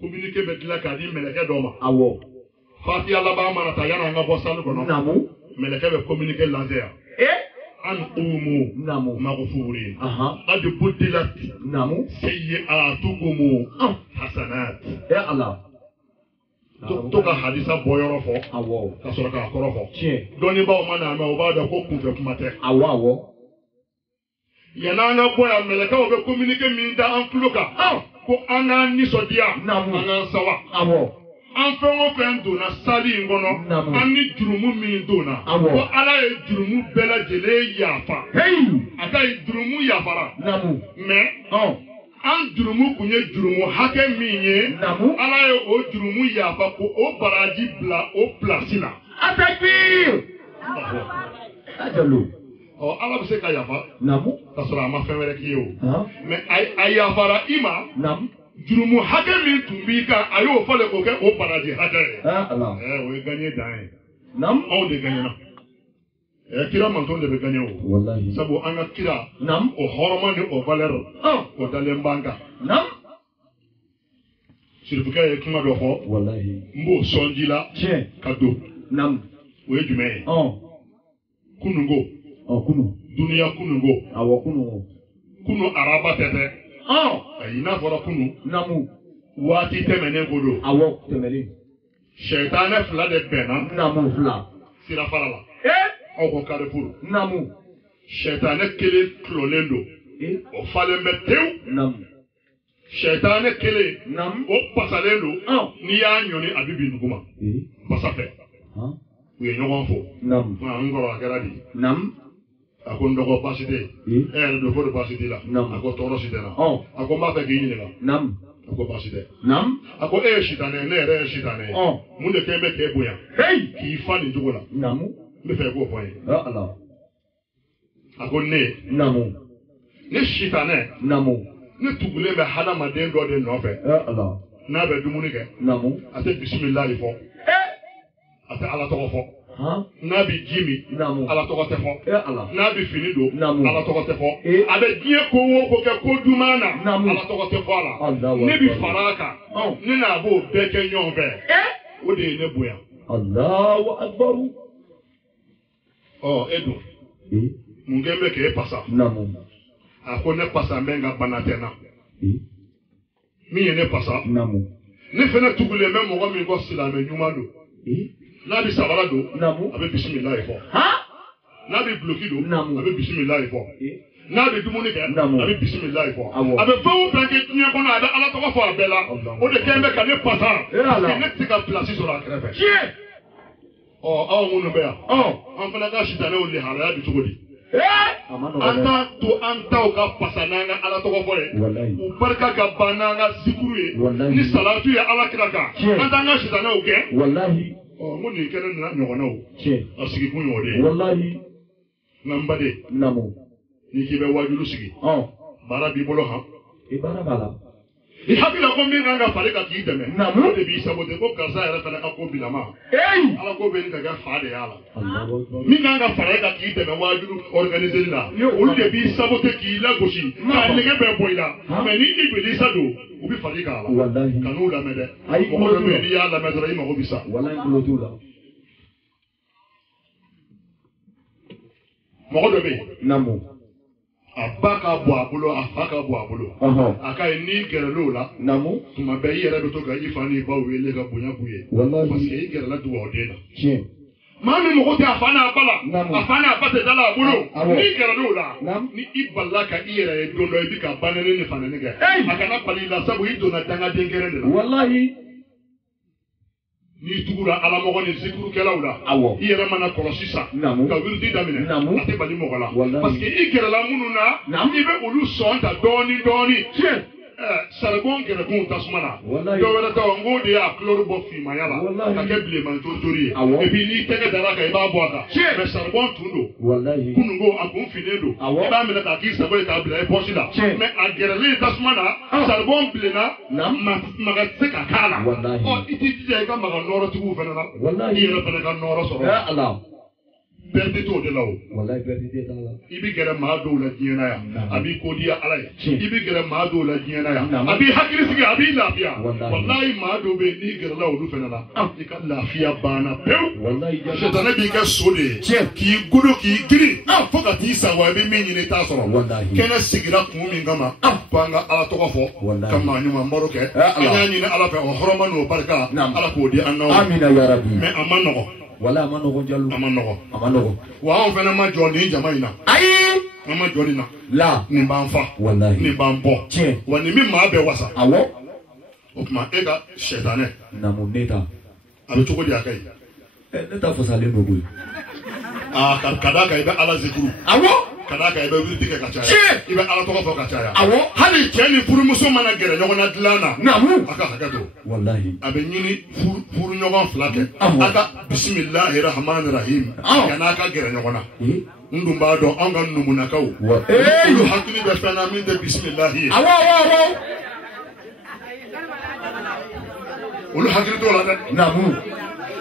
Communiquer avec la Kadi, mais les gars d'homme. Awo. Fati Alaba Manata, Yana Nabosan, Namu, mais les gars veulent communiquer laser. An Umu, Namu, Marufuri. A de Boudilat, Namu, Seye A Tugumu, Hassanat. Allah. Toka Hadisa Boyorofo, Awo, Kasoraka Korofo. Doniba Omana, Maobada Koku Kumate. Awo. Yana Boya, Meleka veut communiquer Minda en Kluka. Ko ana nisodia ana sawa awo anfa wo fen do na sali ngono ani jurumu mi do na ko ala e jurumu bela jele yafa aka e jurumu yafara me an jurumu kunye jurumu hake minye ala e o jurumu yafa ko o baraji bla o plasina atakbir ajalo ala bise ka yafa kasura ma fɛn wɛrɛ k'i ye o mais a yafara i ma jurumu hakɛ min tun b'i kan a y'o fɔ de k'o kɛ o baraji hakɛ ye o ye gagné dan ye anw de gagné na kira manton de bɛ gagné o sabu an ka kira o hɔrɔma ni o valeur o dalen b'an kan sirifukɛ ye kuma dɔ fɔ n b'o sɔnji la ka don o ye jumɛn ye kunungo Dunia kunungo. Awo kunu. Kunu araba tete. Ina fora kunu. Namu. Wati temene godo. Awo temele. Shaitane fla de bena. Namu fla. Sira farala. Oko Carrefour. Namu. Shaitane kele klolendo. O falembe tew. Namu. Shaitane kele. Namu. O pasalendo. Ni ya nyoni abibi nduguma. Pasafe. Uye nyongo fo. Namu. Ngoro agaradi. Namu. Ako ndogo pasite do ko pasite la ako toro site na ako ma fa gini la ako pasite ako shitane ne shitane mu de kembe ke boya ki fa ni jogola me fa ko point Allah ako ne shitane ne tugule be hada ma den do de no fe Allah na be dumuni ke ate bismillah ifo ate ala to fo Nabi Jimmy, ala tɔgɔ tɛ fɔ. Nabi Finido, ala tɔgɔ tɛ fɔ. A bɛ diɲɛ ko o ko kɛ ko duman na, ala tɔgɔ tɛ fɔ a la. Ne bi fara a kan, ne n'a b'o bɛɛ kɛ ɲɔgɔn fɛ. O de ye ne bonya. Allahu Akbar. E dun, mun kɛ bɛ k'e pasa. A ko ne pasa n bɛ n ka bana tɛ n na. Min ye ne pasa. Ne fana tugulen bɛ mɔgɔ min kɔ silamɛ ɲuman don. N'a bi sabarado a bɛ bisimilahi fɔ n'a bi buloki don a bɛ bisimilahi fɔ n'a bɛ dumuni kɛ a bɛ bisimilayi fɔ a bɛ fɛn o fɛn kɛ diɲɛ kɔnɔ a bɛ ala tɔgɔ fɔ a bɛɛ la o de kɛlen bɛ ka ne pasa ne tɛ se ka pilasi sɔrɔ a kɛrɛfɛ aw minnu bɛ yan an fana ka sitanɛw lihalaya bi cogo di an t'a to an taw ka pasa n'an ka ala tɔgɔ fɔ ye u barika ka ban n'an ka zikuru ye ni salatu ye ala kira kan an t'an ka sitanɛw gɛn n ko nin kɛlen nana ɲɔgɔnnaw a sigi kun y'o de ye nka n baden n'i k'i bɛ wajulu sigi baara b'i bolo han i hakilila ko min kan ka fari ka k'i dɛmɛ o de b'i sabote ko karisa yɛrɛ fana ka ko bilama ala ko bɛ nin ka kɛ fa de y'a la min kan ka fara ka k'i dɛmɛ wajulu organiseli la olu de b'i sabote k'i lagosi k'a nɛgɛ bɛɛ bɔ i la mɛ ni i bilisa don u bɛ fari k'a la ka n'u lamɛn dɛ mɔgɔ dɔ bɛ yen n'i y'a lamɛn dɔrɔn i mago bɛ sa mɔgɔ dɔ bɛ yen a ba ka bɔ a bolo a fa ka bɔ a bolo a ka ye n'i gɛrɛl'o la tuma bɛɛ i yɛrɛ bɛ to ka i fa n'i baw wele ka bonya k'u ye parce que i gɛrɛla dugawuden na maa min mago tɛ a fa n'a ba la a fa n'a ba tɛ da la a bolo n'i gɛrɛl'o la ni i balila ka i yɛrɛ ye don dɔ i bɛ ka banɛni ni fanɛni kɛ a kana bali i la sabu i donna dangaden kɛrɛ de la n'i tugura alamɔgɔ ni zikurukɛlaw la i yɛrɛ mana kɔlɔsi sa ka wiridi daminɛ a tɛ bali mɔgɔ la parce que i gɛrɛla minnu na i bɛ olu sɔn ta dɔɔni dɔɔni saribɔn gɛrɛkun tasuma na dɔw wɛrɛ tɛ n ko de y'a kulɔri bɔ finmaya la ka kɛ bilenman tori ye et puis n'i tɛgɛ dara kan i b'a bɔ a kan mais saribɔn tun don kununko a kun finnen don i b'a minɛ k'a k'i sago ye k'a bila i pɔsi la mais a gɛrɛlen tasuma na saribɔn bilenna maga tɛ se ka k'a la i t'i jija i ka maga nɔrɔtigiw fana na i yɛrɛ fana ka nɔrɔ sɔrɔ perte t'o de la o i bɛ gɛrɛ maa dɔw la diɲɛ na yan a b'i ko diya ala ye i bɛ gɛrɛ maa dɔw la diɲɛ na yan a b'i hakili sigi a b'i lafiya walayi maa dɔw bɛ yen n'i gɛrɛla olu fana la i ka lafiya banna pewu sitanɛ b'i kɛ so de ye k'i godo k'i giri fo ka t'i sa wa i bɛ min ɲini i t'a sɔrɔ kɛnɛ sigira kun min kama ko an ka ala tɔgɔ fɔ ka maa ɲuman baro kɛ an y'a ɲini ala fɛ o hɔrɔnma n'o barika ala k'o di an n'aw mais a ma nɔgɔn wala a ma nɔgɔn jalo a ma nɔgɔn wa anw fana ma jɔ nin jama in na ayi an ma jɔ nin na nin b'an fa nin b'an bɔ wa nin min maa bɛɛ wasa awɔ o tuma e ka sɛtanɛ namu ne ta a bɛ cogo di a ka ɲi ne ta fasalen don koyi ka d'a kan i bɛ ala zikuru awɔ ka d'a kan i bɛ wiridi kɛ ka caya i bɛ ala tɔgɔ fɔ ka caya awɔ hali cɛ ni furumuso mana gɛrɛ ɲɔgɔn na dilan na namu a ka hakɛ to a bɛ ɲini furu ɲɔgɔn fila kɛ a ka bisimilahi rahmani rahim yan'a ka gɛrɛ ɲɔgɔn na n dun b'a dɔn anw ka numunakaw olu hakili bɛ fɛn na min tɛ bisimilahi ye olu hakili t'o la dɛ namu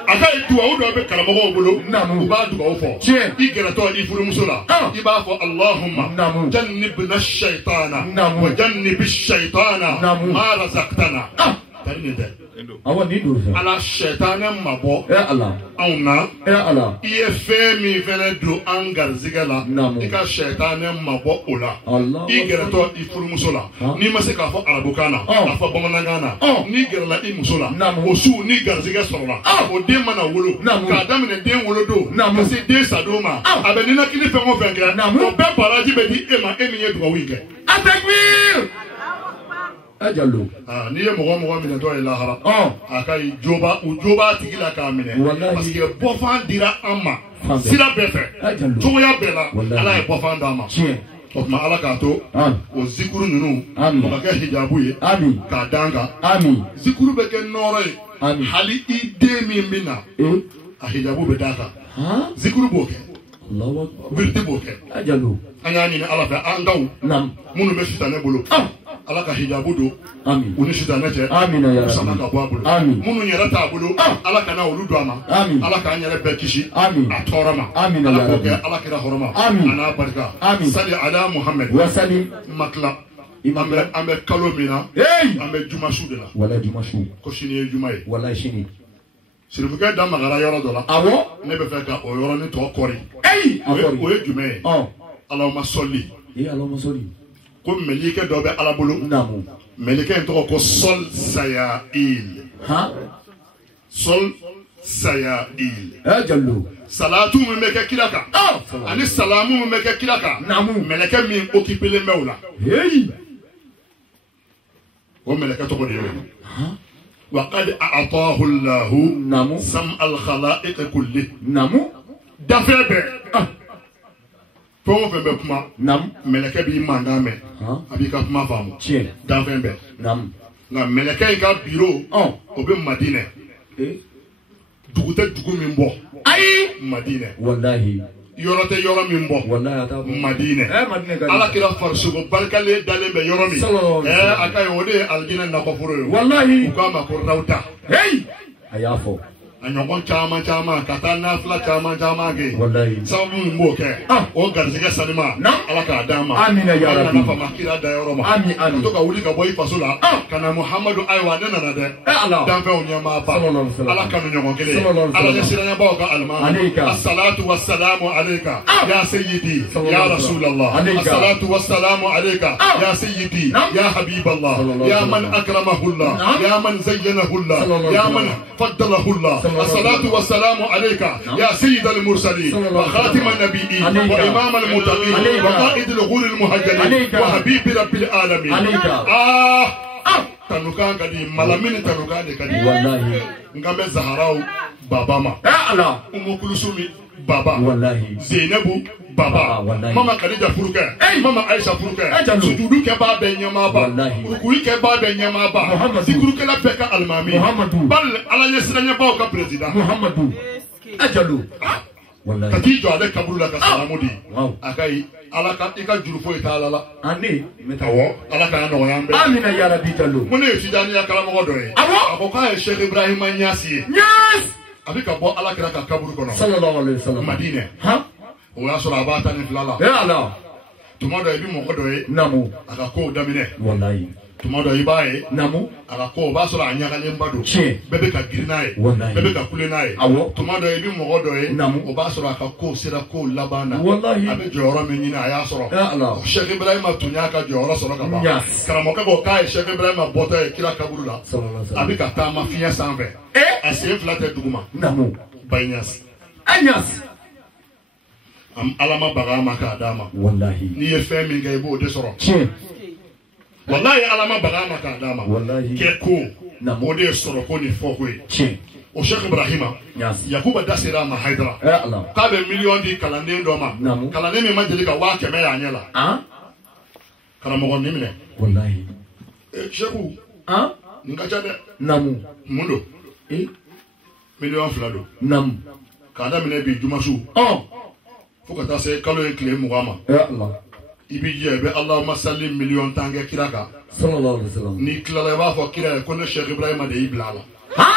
a ka ye duwawu dɔ bɛ karamɔgɔw bolo u b'a duwawu fɔ i gɛrɛtɔ i furumuso la i b'a fɔ allahumma jannibna shaitana wa jannibi shaitana ma razaqtana tari nin tɛ ala sɛtanɛ mabɔ anw na i ye fɛn min fɛnɛ don an garizigɛ la i ka sɛtanɛ mabɔ o la i gɛrɛtɔ i furumuso la n'i ma se k'a fɔ arabukan na a fɔ bamanankan na n'i gɛrɛla i muso la o su ni garizigɛ sɔrɔla o den mana wolo k'a daminɛ den wolodon ka se den sadon ma a bɛ ninakili fɛn o fɛn kɛ o bɛɛ baraji bɛ di e ma e min ye dugawu in kɛ ajalo n'i ye mɔgɔ minɛtɔ ye lahara a ka ɲi u joba tigi la k'a minɛ parce que bɔfan dira an ma sira bɛɛ fɛ cogoya bɛɛ la ala ye bɔfan d'a ma o tuma ala k'a to o zikuru ninnu o ka kɛ hijabu ye k'a d'an kan zikuru bɛ kɛ nɔɔrɔ ye hali i den min bɛ na a hijabu bɛ d'a kan zikuru b'o kɛ wiridi b'o kɛ an y'a ɲini ala fɛ an daw minnu bɛ sitanɛ bolo ala ka hijabu don u ni sitanɛ cɛ u sama ka bɔ a bolo minnu yɛrɛ t'a bolo ala kana olu don a ma ala k'an yɛrɛ bɛɛ kisi a tɔɔrɔ ma ala k'o kɛ ala kira hɔrɔma a n'a barika sali ala muhammed ma tila an bɛ kalo min na an bɛ juma su de la ko sini ye juma ye sirifukɛ da magara yɔrɔ dɔ la ne bɛ fɛ ka o yɔrɔnin tɔ kɔri o ye jumɛn ye alahuma sɔli ko mɛlikɛ dɔ bɛ ala bolo mɛlikɛ in tɔgɔ ko sol sayail sol sayail. Jallo. Salatu meke kiraka. Ani salamu meke kiraka. Namu. Meleke min occupé les meula. Hey. O meleke to ko de. وقد أعطاه الله سمع الخلائق كله دافع فهو في بكما ملكة بيمان دامه أبي كفما فامو دافع به ملكة إنك بيرو أبي مدينة دوغتة دوغ من بو مدينة والله yorote yoromi mbo madina ala kira farsugo barkale dalembe yoromi akay wode aljina na ko furo wallahi ukama ko rawta hey ayafo anyoko chama kata na fla chama ge wallahi sabu mbo ke o garzige salima ala ka dama amina ya rabbi na fama kira da yoroma amin to ka wuli ka boy fasula kana muhammadu aywa nana de dan fe onyama ba ala kanu nyoko kele ala ne siranya ba ka alma as-salatu was-salamu alayka ya sayyidi ya rasulullah as-salatu was-salamu alayka ya sayyidi ya habiballah ya man akramahu allah ya man zayyanahu allah ya man faddalahu allah الصلاة والسلام عليك يا سيد المرسلين وخاتم النبيين وإمام المتقين وقائد الغور المهجرين وحبيب رب العالمين تنوكان كدي ملامين تنوكان كدي والله نعم زهراو بابا ما لا أم كلثوم بابا والله زينب بابا ماما Khadija furuke mama Aisha furuke sujudu ke ba be nyama ba rukuyi ke ba be nyama ba zikru ke la beka almami bal ala yesranya ba ka president Muhammadu ajalu wallahi katijo ale kaburu la ka salamudi akai ala ka ika jurufo ita ala ani metawo ala ka no yambe amina ya rabbi jalu mune tijani ya kala mo doye akoka Sheikh Ibrahim Nyasi yes abika bo ala kira ka kaburu kono sallallahu alaihi wasallam Madina o ya sura abata ni filala ya la tumodo ibi mo kodoye namu akako damine wallahi tumodo ibaye namu akako ba sura anyaka le mbado bebe ka girinaye bebe ka kulenaye tumodo ibi mo kodoye namu o ba sura akako sira ko labana wallahi abe joro menina ya sura ya la Sheikh Ibrahim atunya ka joro sura ka ba karamo ka go kai Sheikh Ibrahim bota kila kaburu la abi ka ta mafia sanve ase flate duguma namu baynas anyas am alama bagama ka dama wallahi ni ye fe min gay bo de soro wallahi alama bagama ka dama wallahi ke ko na mo de soro ko ni fo ko o Sheikh Ibrahima Yakuba dasira ma Haidara Allah ka be million di kalande ndo ma kalande mi manjeli ka wa keme ya nyela kana mo ni mine wallahi Sheikhu ngacha de namu mundo million flado nam kada mine bi jumasu fukata se kalo en kle mugama ya Allah ibi jebe Allahumma salli million tange kiraka sallallahu alaihi wasallam ni klala ba fo kira ko ne Sheikh Ibrahim de iblala ha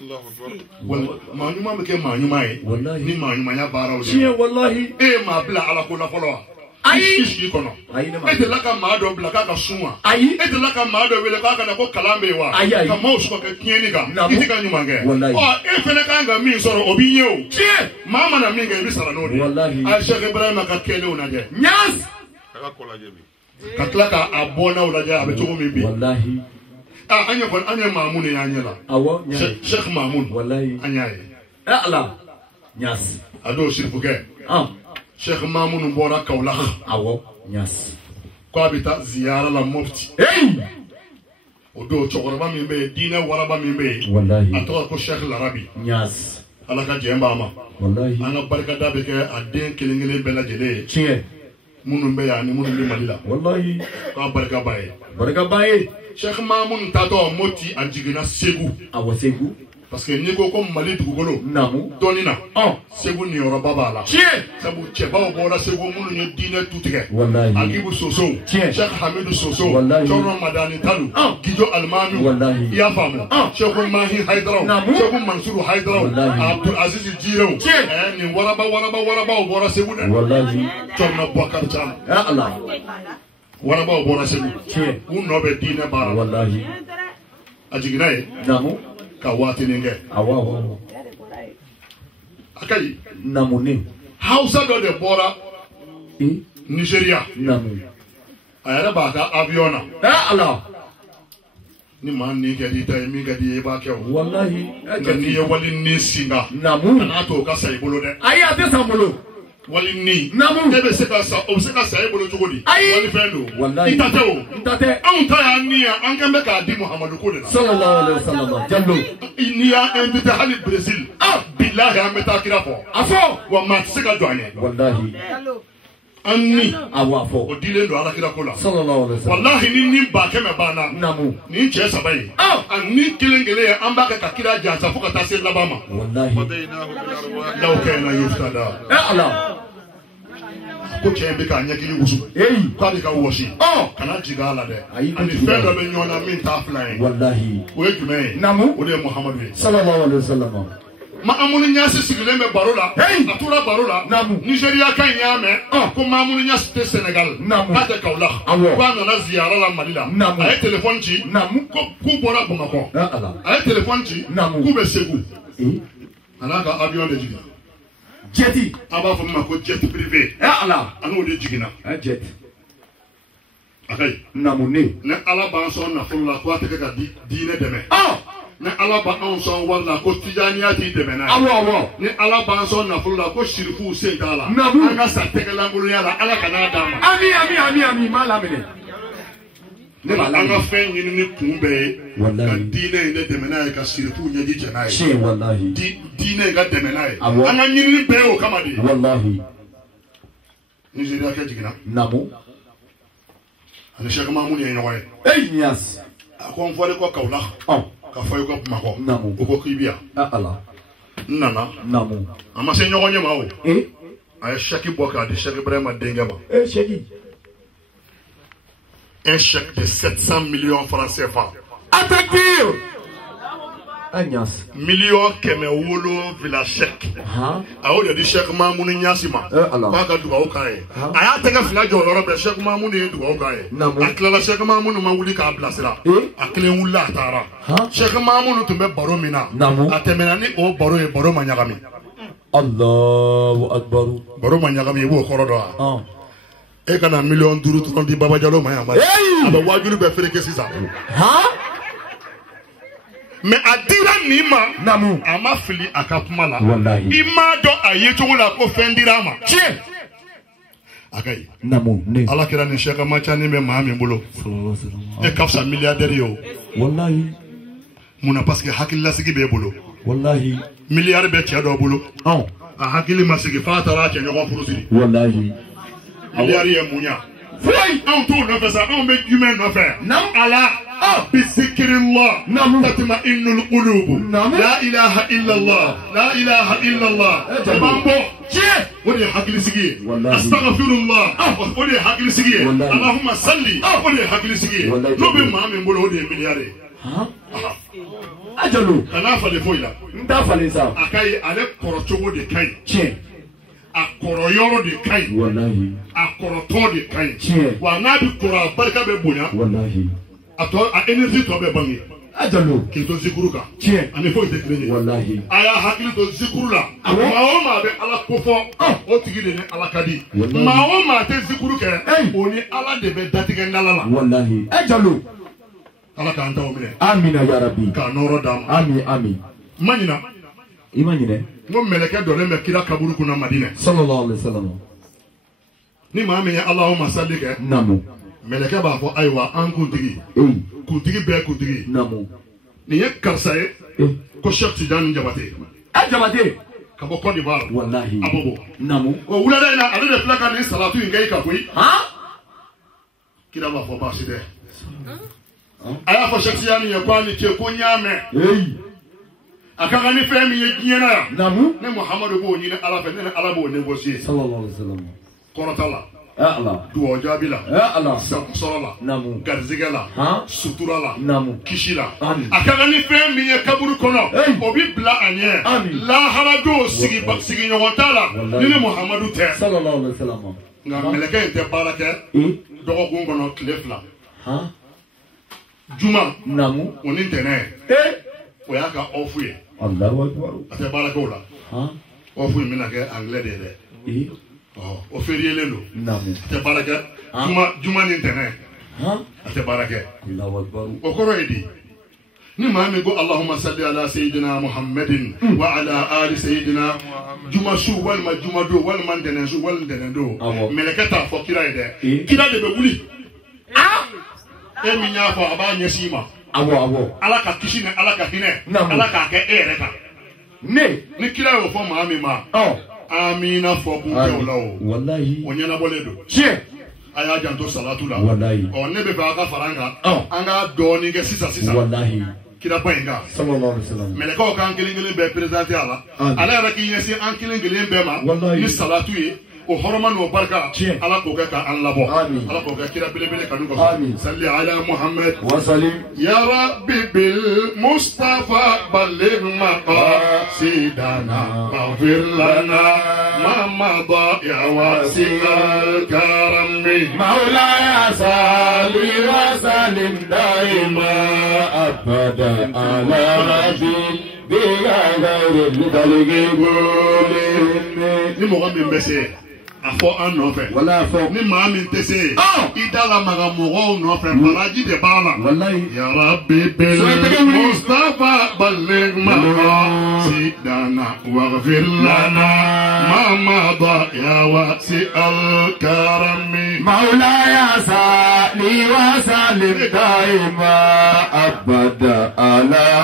Allahu akbar wal maanyuma me ke maanyuma e ni maanyuma ya baraw de wallahi ma bla ala ko la folo ayi isi kono ete laka maado bla ka sunwa ayi ete laka maado wele ka na ko kalambe wa ka mo so ka kieni ka itika nyuma nge o fele ka nga mi soro obi yew mama na mi nga bi sara no de a Sheikh Ibrahim ka kele unaje nyas ka ko la jebi ka klaka abona unaje abe to mi bi wallahi anya kon anya mamun ya nyala awo Sheikh Mamun wallahi anya ala nyas ado shirfuke Sheikh Mamun Mbora Kaulakh awo nyas ko abita ziyara la mufti odo chokoraba mimbe dina waraba mimbe wallahi atoka ko Sheikh Larabi nyas alaka jemba ma wallahi ana barka dabe ke aden kelengele bela jele chie munumbe ya ni munumbe malila wallahi ko barka baye Sheikh Mamun tato moti ajigina Segu awo Segu parce que ni ko Mali dugolo namu donina Segu ni oro baba la sabu cheba o bora Segu munu ni dina tutige wallahi Akibu Soso Sheikh Hamidou Soso Choro Madani Talu Gijo Almami wallahi ya famu Sheikh Mahi Haidara Sheikh Mansur Haidara Abdul Aziz Jiro ni waraba o bora Segu wallahi Chorna Bakar Chan ya Allah waraba o bora Segu unno be dina bara wallahi ajigina namu ka wati ninge awa akai namuni Hausa do de bora Nigeria namu ayara ba ka aviona Allah ni maa ni kadi ta mi kadi e ba ke o wallahi ni e wali ni singa namu na to ka sai bolo de ayi ate sa bolo wali ni namu e be se ka sa o se ka sai bolo jogodi wali fendo wallahi itate an ta ya ni an kan be ka di Muhammadu ko de sallallahu alaihi wasallam jallo ni ya invite hali Brazil billahi am ta kira fo afo wa ma se ka joanye wallahi anni awafo o dile ndo ala kira ko la sallallahu alaihi wasallam wallahi ni ba ke me bana namu ni che sabai anni kilengele an ba ka kira ja sa fuka ta se labama wallahi law kana yuftada ala ko che be ka nyakili wusu ko di ka woshi kana jiga ala de ani fendo be nyona min ta flying wallahi o e jume namu o de Muhammadu sallallahu alaihi wasallam ma amunu nyasi sigile me barola atura barola Nigeria kan yame ko ma amunu nyasi te Senegal ata kaula ko na ziyara la Malila ay telephone ci ko ku bora Bamako ay telephone ci ku be Segu anaka avion de jigi jeti aba fo ma ko jet privé ala anu de jigina jet akay namune ne ala ban so na fulla ko ata ka diine deme ne ala ba an son wala ko tijaniya ti deme na awo ne ala ba an son na fulla ko shirfu se dala an ka sa tegala ngulu yala ala kana dama ami malamine ne ba an ka fen yin ni kunbe ka diine ne deme na ka shirfu nyaji jana yi she wallahi diine ga deme na yi an ka yin be o kama di wallahi Nigeria ka jigina namu ani Sheikh Mahmoud yen yoy yes akon fo ko kaula ka fo ko Bamako namu ko kibia ala nana namu ama se nyogo nyema o ay Cheikh Boka de Cheikh Ibrahima Dengema Cheikh un chèque de 700 millions francs CFA atakbir anyas million keme wolo villa chèque awo de Cheikh Mahmoud Nyasima ba ka duwa o kai aya tega fila jo loro be Cheikh Mahmoud e duwa o kai akla Cheikh Mahmoud ma wuli ka blasira akle wula tara Cheikh Mahmoud tumbe baro mina atemena ni o baro e baro manyagami Allahu akbar baro manyagami wo korodo e kana million duru tron di Baba Jalo ma yamba aba wajuru be fere ke sisa me adira ni ma namu ama fili akapuma la wallahi ima do ayeto la ko fendira ma che akai namu ne ala kira ni Sheikh Machani me maami bolo e kafsa milliardaire yo wallahi muna parce que hakilla sigi be bolo wallahi milliard be che do bolo a hakili masigi fatara che nyoko furusiri wallahi milliard ye munya fay on tourne no fa ça on be humain no fa ala بذكر الله تطمئن القلوب لا إله إلا الله لا إله إلا الله ودي حقل سجي أستغفر الله ودي حقل سجي اللهم صلي ودي حقل سجي لو بما من بقول ودي ملياري أجلو أنا فلي فويلا ندا فلي سا أكاي على كورتشو دي كاي akoro yoro de kai wallahi akoro to de kai wa na bi kora barka be bonya wallahi ato a energy to be bangi ajalo ki to zikuru ka ani fo te kire wallahi aya hakili to zikuru la ma o ma be ala kofo o tigide ne ala kadi ma o ma te zikuru ke oni ala de be datige ndala la wallahi ajalo ala ka anta o mire amina ya rabbi ka noro dam ami manina imagine ngo meleke do le me kira kaburu kuna Madina sallallahu alaihi wasallam ni ma me Allahumma salli ke namu meleke ba fo aywa an kuntigi kuntigi be kuntigi namu ni ye karsaye ko Cheikh Tidiane Jabate Jabate ka bo Côte d'Ivoire wallahi abobo namu o wula da ina ale de flaka ni salatu ngai ka koi kira ba fo ba side aya fo Cheikh Tidiane ye kwani ke ko nyame akanga ni femi ye giena namu ne Muhammadu bo ni ala fe ne ala bo négocier sallallahu alaihi wasallam korotala Allah duo jabila Allah sorala namu garzigala suturala namu kishila akanga ni femi ye kaburu kono obi bla anye la harado sigi nyotala ni Muhammadu te sallallahu alaihi wasallam nga meleke te baraka dogo gongono klefla juma namu oni tene o ya ka ofuye Allahu akbar ate baraka ola ofuye mina ke anglais de o feriye lelo namu ate baraka juma ni tene ate baraka Allahu akbar o koro edi نما ميغو اللهم صل على سيدنا محمد وعلى آل سيدنا جمسو والما جمدو والما دنزو والدندو ملكتا فكيرا يده كيرا دي بولي emi nya fa aba nya sima awo alaka kishine alaka hine alaka ke ereka ni kira yo fo ma ma amina fo ku ke olawo wallahi onyana boledo che aya janto salatu la wallahi o ne be ba ka faranga anga do ni ke sisa wallahi kira bainga sallallahu alaihi wasallam meleko kan kilingile be president ala ra ki yesi an kilingile be ma ni salatu yi o horoman o barka ala ko ka an labo ala ko ka kira bele bele kanu ko salli ala muhammad wa sallim ya rabbi bil mustafa balligh maqasidana waghfir lana ma madha ya wasi'al karam maulaya salli wa sallim daima abada ala rabbi biga gairil daligi ni mo gambe mbese afọ an fait. Voilà afọ. Ni maa min tɛ se. Idala maga mɔgɔw nɔfɛ baraji de b'a la. Walayi. Ya Rabbi bil Mustafa balligh maqasidana waghfir lana ma madha ya wasi'al karami. Maulaya salli wa sallim daima abada ala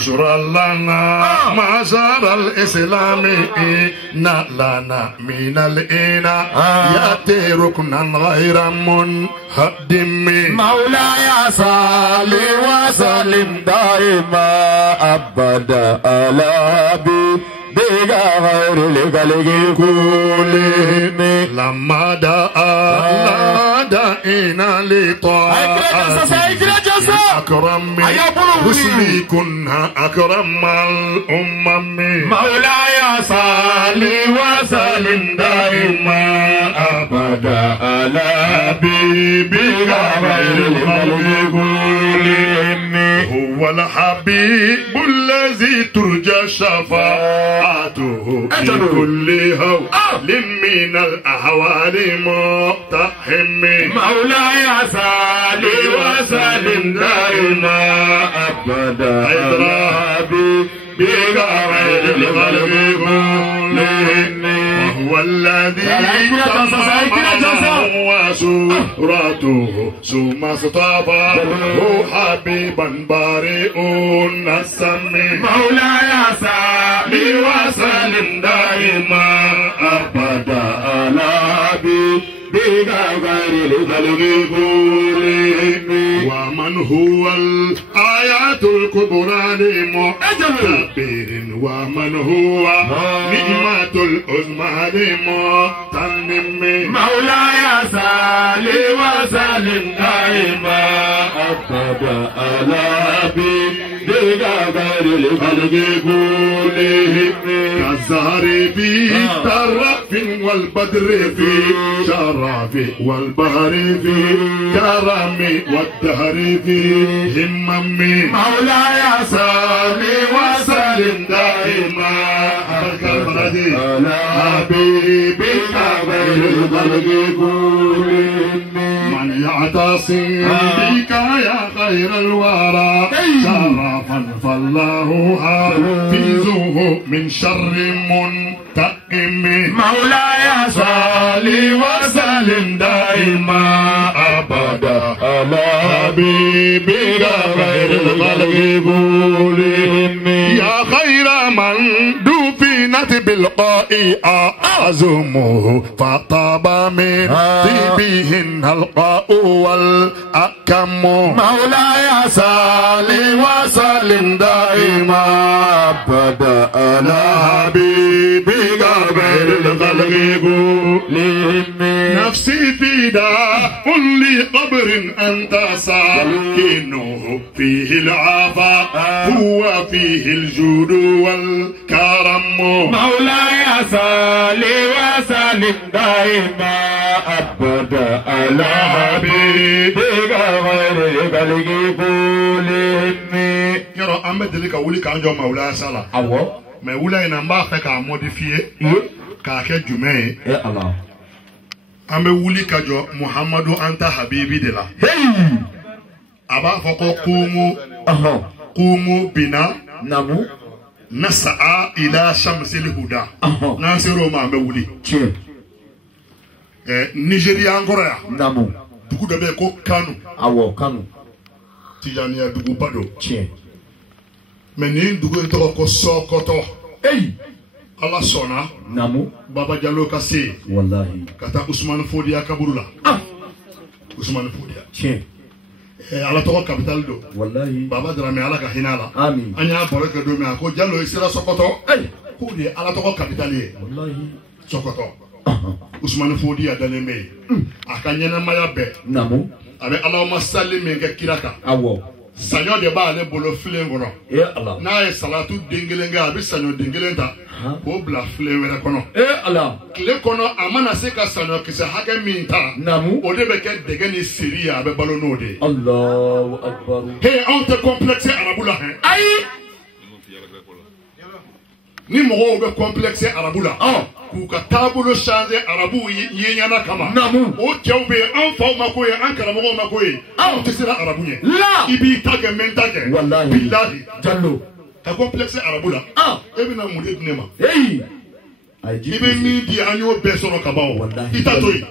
بشرى لنا معشر الإسلام لنا من الإنا يأتي ركنا غير منهدم مولاي صل وسلم دائما أبدا على بيغا غير لغلق كلهم لما دعا دائنا لطاعة أكرم رسلي كنا أكرم الأمم مولاي صل وسلم دائما أبدا على بيغا غير لغلق كلهم هو الحبيب الذي ترجى شفاعته في كل هول من الأحوال مقتحم مولاي صل وسلم دائما أبدا إضرابي بغير الغلب كلهم وهو الذي تمام وسورته ثم اصطفاه حبيبا بارئ السم مولاي صل وسلم دائما أبدا على بغير الغلب كلهم ومن هو الآيات الكبرى لمعتبر ومن هو نعمة العظمى لمغتنم مولاي صل وسلم دائما أبدا على بغير الغلب كلهم كالزهر في الترف والبدر في شرف والبهر في كرم والدهر في همم مولاي صل وسلم دائما على حبيبك غير الخلق كلهم من يعتصم بك يا خير الورى شرفا فالله حافظه من شر منتقم مولاي صل وسلم دائما أبدا على حبيبك غير الخلق كلهم يا خير من دفنت بالقاء أعزمه فطاب من طيبهن القاء والأكم مولاي صل وسلم دائما أبدا على حبيبك غير الخلق كلهم نفسي فداء لقبر أنت ساكنه فيه العفا هو فيه الجود والكرم مولاي صل وسلم دائما أبدا على حبيبك غير الخلق كلهم يرى أمد لك أولي كان جو مولاي صلى mais wula ina mba fe ka modifier ka ke jume ya Allah Ame wuli kajo Muhammadu anta habibi de la. Hey. Aba foko kumu bina Namu. Nasa'a ila shamsil huda. Nasiru ma ame wuli. Che. Nigeria angora ya. Namu. Dugu dabe ko Kanu. Awo Kanu. Tijaniya dugu bado. Che. Meni dugu ntoko ko Sokoto. Hey. Allah sona. Namu. Baba Jallo kase. Wallahi. Kata Usman Fodia kaburula. Usman Fodia. Che. Allah toko capital do. Wallahi. Baba Drame Allah ka hinala. Amin. Anya boreke do me ko Jallo isira Sokoto. Hey. Ko de Allah toko capital ye. Wallahi. Sokoto. Usman Fodia daleme. Akanyana maya be. Namu. Abe Allahumma salli min ka kiraka. Awo. Sanyo de ba le bolo filen gono. Ya Allah. Na ye salatu dengelenga abi sanyo dengelenta. Ko bla filen wera kono. Allah. Kile kono amana se ka sanyo kise hake minta. Namu. O de be ke dege ni Syria abe balo no de. Allahu akbar. Hey, on te complexé arabula hein. Ayi. Ni mogo be complexé arabula. Ku ka tabulo changer arabu yenyana kama. Namu. O tchawbe an fa makoye an karamo makoye. An te sera arabu nye. La. Ibi tage mentage. Wallahi. Billahi. Jallo. Ka complexé arabula. Ebi na mude dinema. Hey. Ibe mi di anyo be soro kabao. Ita toyi.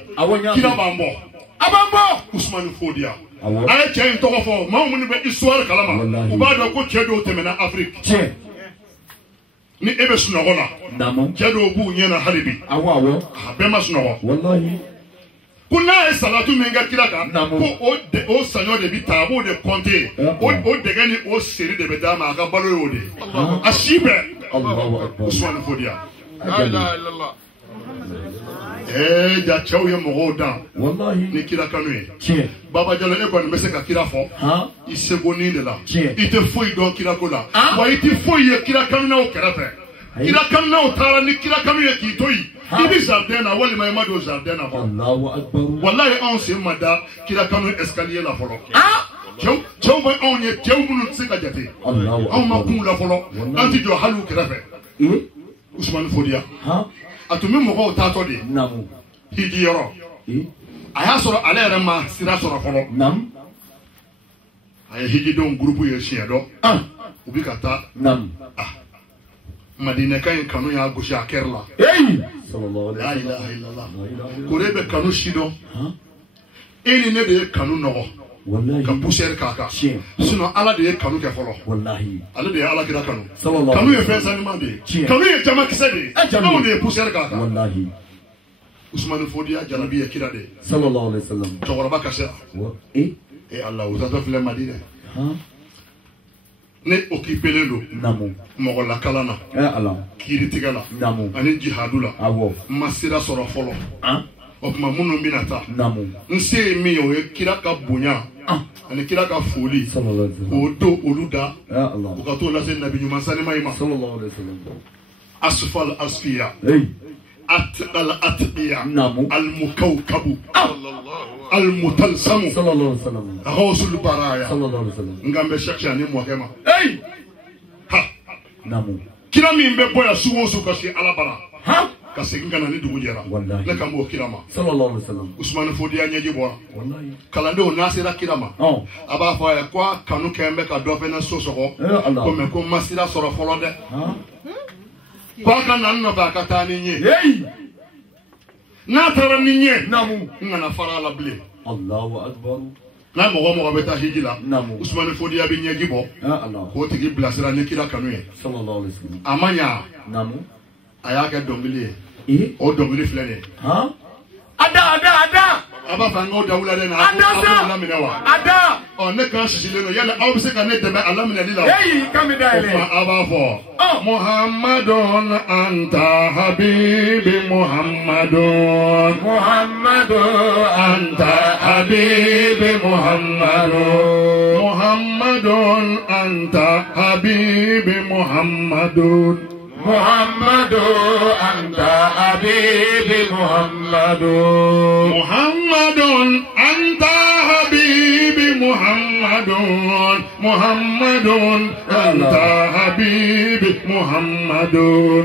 Kila bambo. Abambo. Usman Fodia. Aye chen toko fo. Ma mu ni be histoire kalama. Ubado ko chedo temena Afrique. Che. Ni ebe sunogola. Namu. Chedo bu nyena halibi. Awo. Bema sunogo. Wallahi. Kuna e salatu menga kiraka. Namu. Ko o sanyo de bi tabo de compter. O dege ni o seri de be dama aka balo yode. Ashibe. Allahu akbar. Usman Fodia. La ilaha illallah. Ja chaw ye mogo dan. Wallahi. Ni kira kanu ye. Che. Baba Jallo e ko ni be se ka kira fo. I segoni de la. Ite foi don kira ko la. Wa ite foi ye kira kanu na o kerafe. Kira kanu na o tara ni kira kanu ye ki toyi. Ibi jardin na wali mai mado jardin na. Allahu akbar. Wallahi on se mada kira kanu escalier la folo. Chaw ba on ye chaw munu se ka jate. Allahu akbar. On ma kun la folo. Anti do halu kerafe. Usman Fodia. Atumi mogo tato de. Namu. Hiji yoro. Aya soro ale yɛrɛ ma sira sɔrɔ fɔlɔ. Nam. A ye hijidenw groupe ye siɲɛ dɔ. U bi ka taa. Nam. Madinɛka in kanu y'a gosi a kɛrɛ la. La ilaha illallah. Kore bɛ kanu si dɔn. E ni ne de ye kanu nɔgɔ. Wallahi. Ka poussière k'a kan. Sinon ala de ye kanu kɛ fɔlɔ. Wallahi. Ale de ye ala kira kanu. Sallallahu. Kanu ye fɛn sanuman de ye. Kanu ye jamakisɛ de ye. Anw de ye poussière k'a kan. Wallahi. Usman Fodia jalabi ye kira de ye. Sallallahu alaihi wasallam. Cɛkɔrɔba kasira. Allah o tatɔ filɛ Madi dɛ. Ne occupelen don. Namu. Mɔgɔ lakala na. Allah. Kiiritigɛ la. Namu. Ani jihadu la. Awɔ. Ma sira sɔrɔ fɔlɔ. O tuma minnu bɛna taa. Namu. N se ye min ye o ye kira ka bonya. Ani kira ka foli. Sallallahu alaihi wasallam. K'o don olu da. Allah. U ka t'o lase nabi ɲuman sanima in ma. Sallallahu alaihi wasallam. Asfal asfiya. Atqal atqiya. Namu. Al-mukawkabu. Al-mutalsamu. Sallallahu alaihi wasallam. Ghawsul baraya. Sallallahu alaihi wasallam. Ngambe chercher ani mɔkɛ ma. Ha. Namu. Kira min bɛ bɔ yan su o su ka se ala bara. Ka segin ka na ni dugu jɛra. Wallahi. Ne kan b'o kira ma. Sallallahu alaihi wasallam. Usman Fodia ɲɛji bɔra. Wallahi. Kalandenw n'a sera kira ma. A b'a fɔ a ye ko a kanu kɛ n bɛ ka dɔ fɛnɛ so sɔgɔ. Ko mɛ ko n ma sira sɔrɔ fɔlɔ dɛ. Ko a ka na n nɔfɛ a ka taa ni n ye. N'a taara ni n ye. Namu. N kana fara a la bilen. Allahu akbar. N'a mɔgɔ mɔgɔ bɛ taa hiji la. Namu. Usman Fodia bɛ ɲɛji bɔ. Allah. K'o tigi bilasira ni kira kanu ye. Sallallahu alaihi wasallam. A ma ɲa. Namu. A y'a kɛ dɔnkili ye. O dɔnkili filɛ nin ye. Ada. A b'a fɛ an k'aw da wula de na. A b'o laminɛ wa? Ada. Ne kan sisilen don yala aw bɛ se ka ne dɛmɛ a laminɛli la. Kami da yɛlɛ. O tuma a b'a fɔ. Muhammadun anta habibi Muhammadun. Anta habibi Muhammadun. Anta habibi Muhammadun. anta habibi Muhammadun. anta habibi Muhammadun. anta habibi Muhammadun.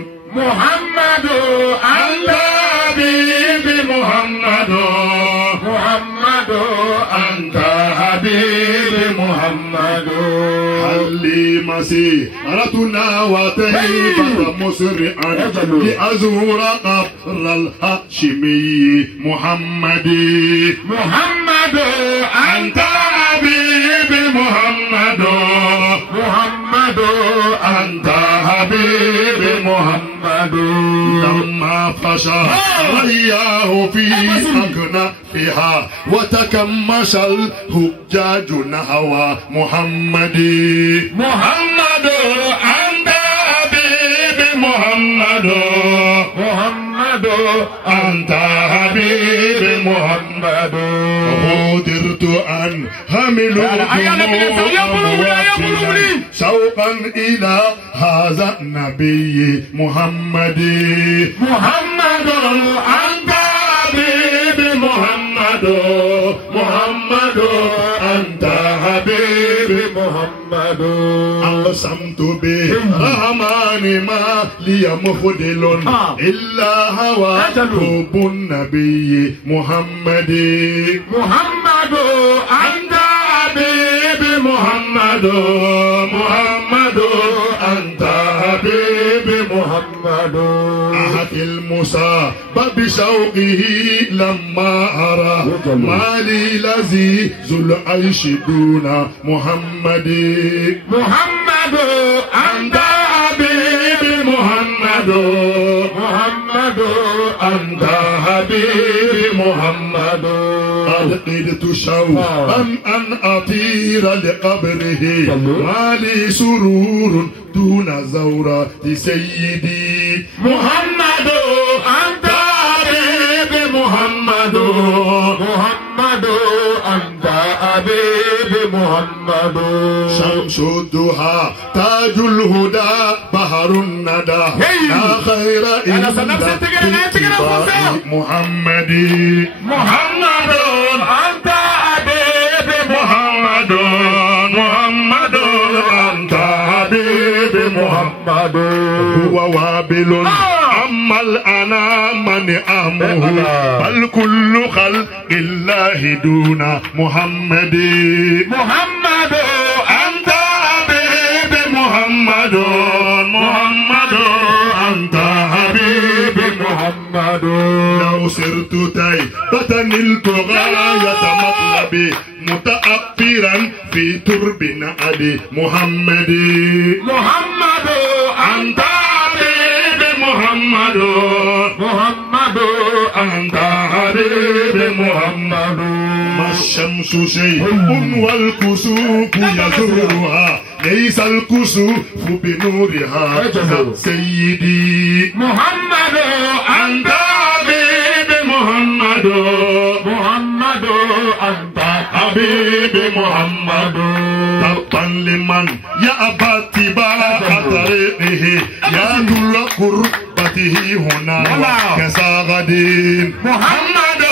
anta habibi Muhammadun. محمد هل مسيرتنا وطيبة مسرعا لأزور قبر الهاشمي محمد محمد أنت حبيبي محمد محمد أنت حبيبي محمد لما فشى رياه في أكنافها وتكمش الحجاج نحو محمد محمد أنت حبيبي محمد محمد أنت حبيبي محمد قدرت أن حمل شوقا إلى هذا النبي محمد محمد أنت حبيبي محمد محمد أنت حبيبي محمد أقسمت بالرحمن ما لي مفضل إلا هوى حب النبي محمد محمد أنت حبيبي محمد محمد أنت حبيبي محمد أحد المصاب بشوقه لما أرى ما لي لذيذ العيش دون محمد محمد أنت حبيبي محمد محمد أنت حبيبي محمد ألقيت شوقا أن أطير لقبره ما لي سرور دون زورة سيدي محمد أنت حبيبي محمد محمد أنت حبيبي محمد شمس الضحى تاج الهدى بحر الندى لا خير إلا اتباع محمد محمد أنت حبيبي محمد محمد أنت حبيبي محمد هو وابل أما الأنام نعمه بل كل خلق الله دون محمد محمد أنت حبيبي محمد محمد أنت حبيبي محمد لو سرت تيبة نلت غاية مطلبي متأثرا في ترب نعد محمد محمد أنت حبيبي محمد محمد أنت حبيبي محمد ما الشمس شيء والكسوف يزورها ليس الكسوف بنورها سيدي محمد أنت حبيبي محمد محمد أنت حبيبي محمد تبا لمن يأبى اتباع طريقه يا كل قربته هنا كساغدين محمد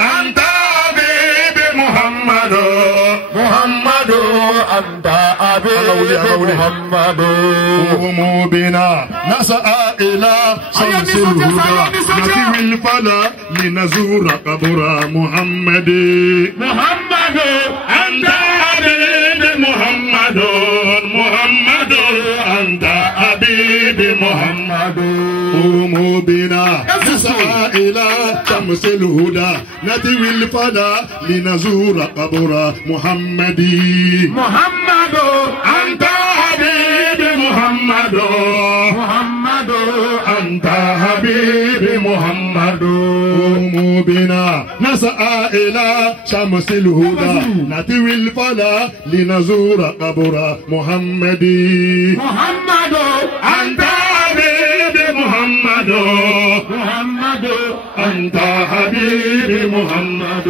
أنت حبيبي محمد محمد أنت حبيبي محمد قوموا بنا نسعى إلى شمس الهدى نسوي الفلا لنزور قبر محمد محمد أنت حبيبي محمد محمد أنت حبيبي محمد قوموا بنا نسعى إلى شمس الهدى نتوي الفلا لنزور قبر محمد محمد أنت حبيبي محمد محمد أنت حبيبي محمد قوموا بنا نسعى إلى شمس الهدى نتوي الفلا لنزور قبر محمد محمد أنت حبيبي محمد محمد أنت حبيبي محمد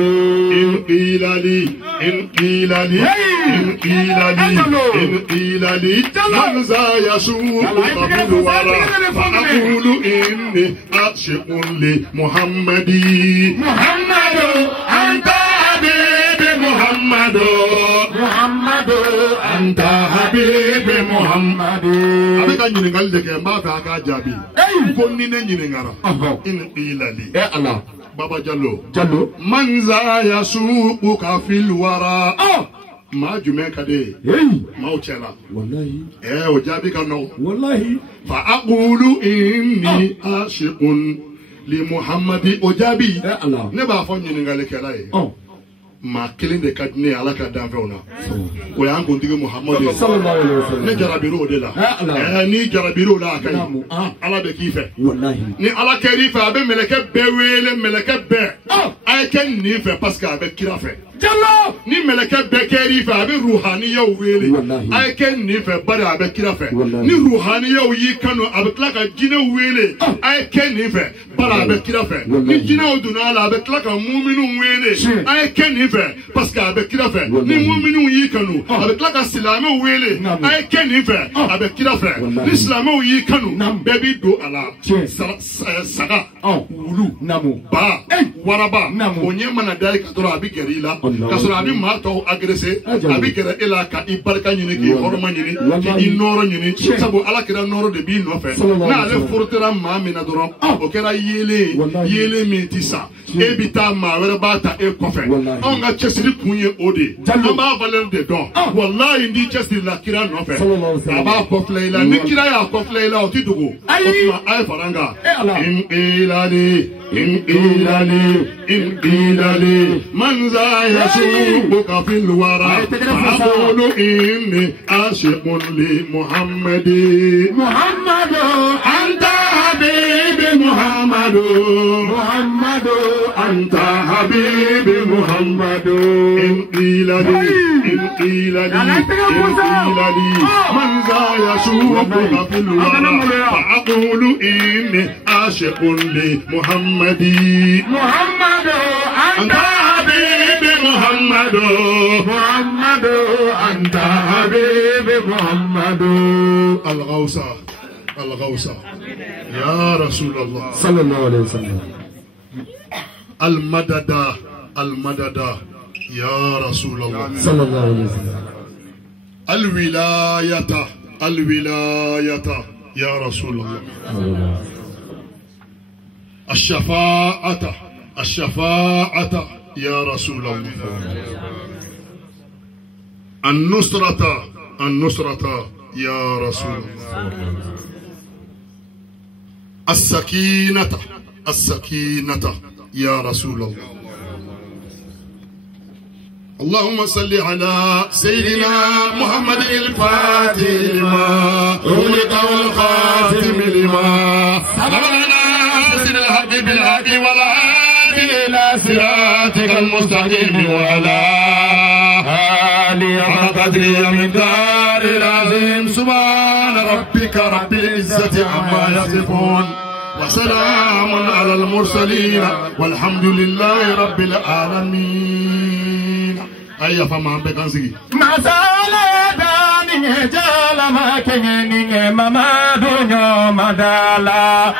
إن قيل لي إن قيل لي إن قيل لي إن قيل لي من ذا يسوق بالورى فأقول إني عاشق لمحمد محمد أنت حبيبي محمد محمد أنت حبيبي محمد أبيك أني نقول ما في أكاجابي كوني نينغارا إن قيل لي يا الله بابا جلو جلو من ذا يسوقك في الورى ma jume kade ma uchela wallahi ojabi kano wallahi fa aqulu inni ashiqun li muhammadi ojabi ne ba fo nyini ngale kala e ma kelen de kadne ala ka danfeuna ko yan ko dige muhammad sallallahu alaihi wasallam ne jarabiro de la ni jarabiro la kay ala be kife wallahi ni ala kerifa abe meleke bewele meleke be ay ken ni fe parce que abe kira fe Jallo ni meleke be kerifa abe ruhaniya wele ay ken ni fe bari abe kira fe ni ruhaniya yi kanu abe klaka jine wele ay ken ni fe bari abe kira fe ni jine oduna ala abe klaka mu'minu wele ay ken ni fe parce que abe kira fe ni mu'minu yi kanu abe klaka silame wele ay ken ni fe abe kira fe ni silame yi kanu bebi do ala saga wulu namu ba waraba onye mana dai ka tora abi gerila ka sura abi ma to agressé abi gere ela ka i barka nyini ki horma nyini ki noro nyini sabu ala kira noro de bi no fe na ale furtera ma mi na doron o kera yele mi tisa e bita ma wera bata e kofe on ga chesiri kunye ode amba valer de don wallahi ndi chesiri la kira no fe aba kofleila ni kira ya kofleila o tidugo o ay faranga إن قيل لي من ذا يسوقك في الورى فأقول إني عاشق لمحمد محمد أنت حبيبي محمد محمد أنت حبيبي محمد إن قيل لي من ذا يسوقك في الورى فأقول إني عاشق لمحمد محمد أنت حبيبي محمد محمد أنت حبيبي محمد الغوصة يا رسول الله صلى الله عليه وسلم المدد يا رسول الله صلى الله عليه وسلم الولاية يا رسول الله الشفاعة يا رسول الله النصرة يا رسول الله السكينة يا رسول الله اللهم صل على سيدنا محمد الفاتح لما أغلق والخاتم لما الحق بالحق والعادل إلى صراطك المستقيم وعلى آله قدر من دار العظيم سبحان ربك رب العزة عما يصفون وسلام على المرسلين والحمد لله رب العالمين. أيها فما بكنسي ما سالداني جال ما كنيني ماما دنيا مدالا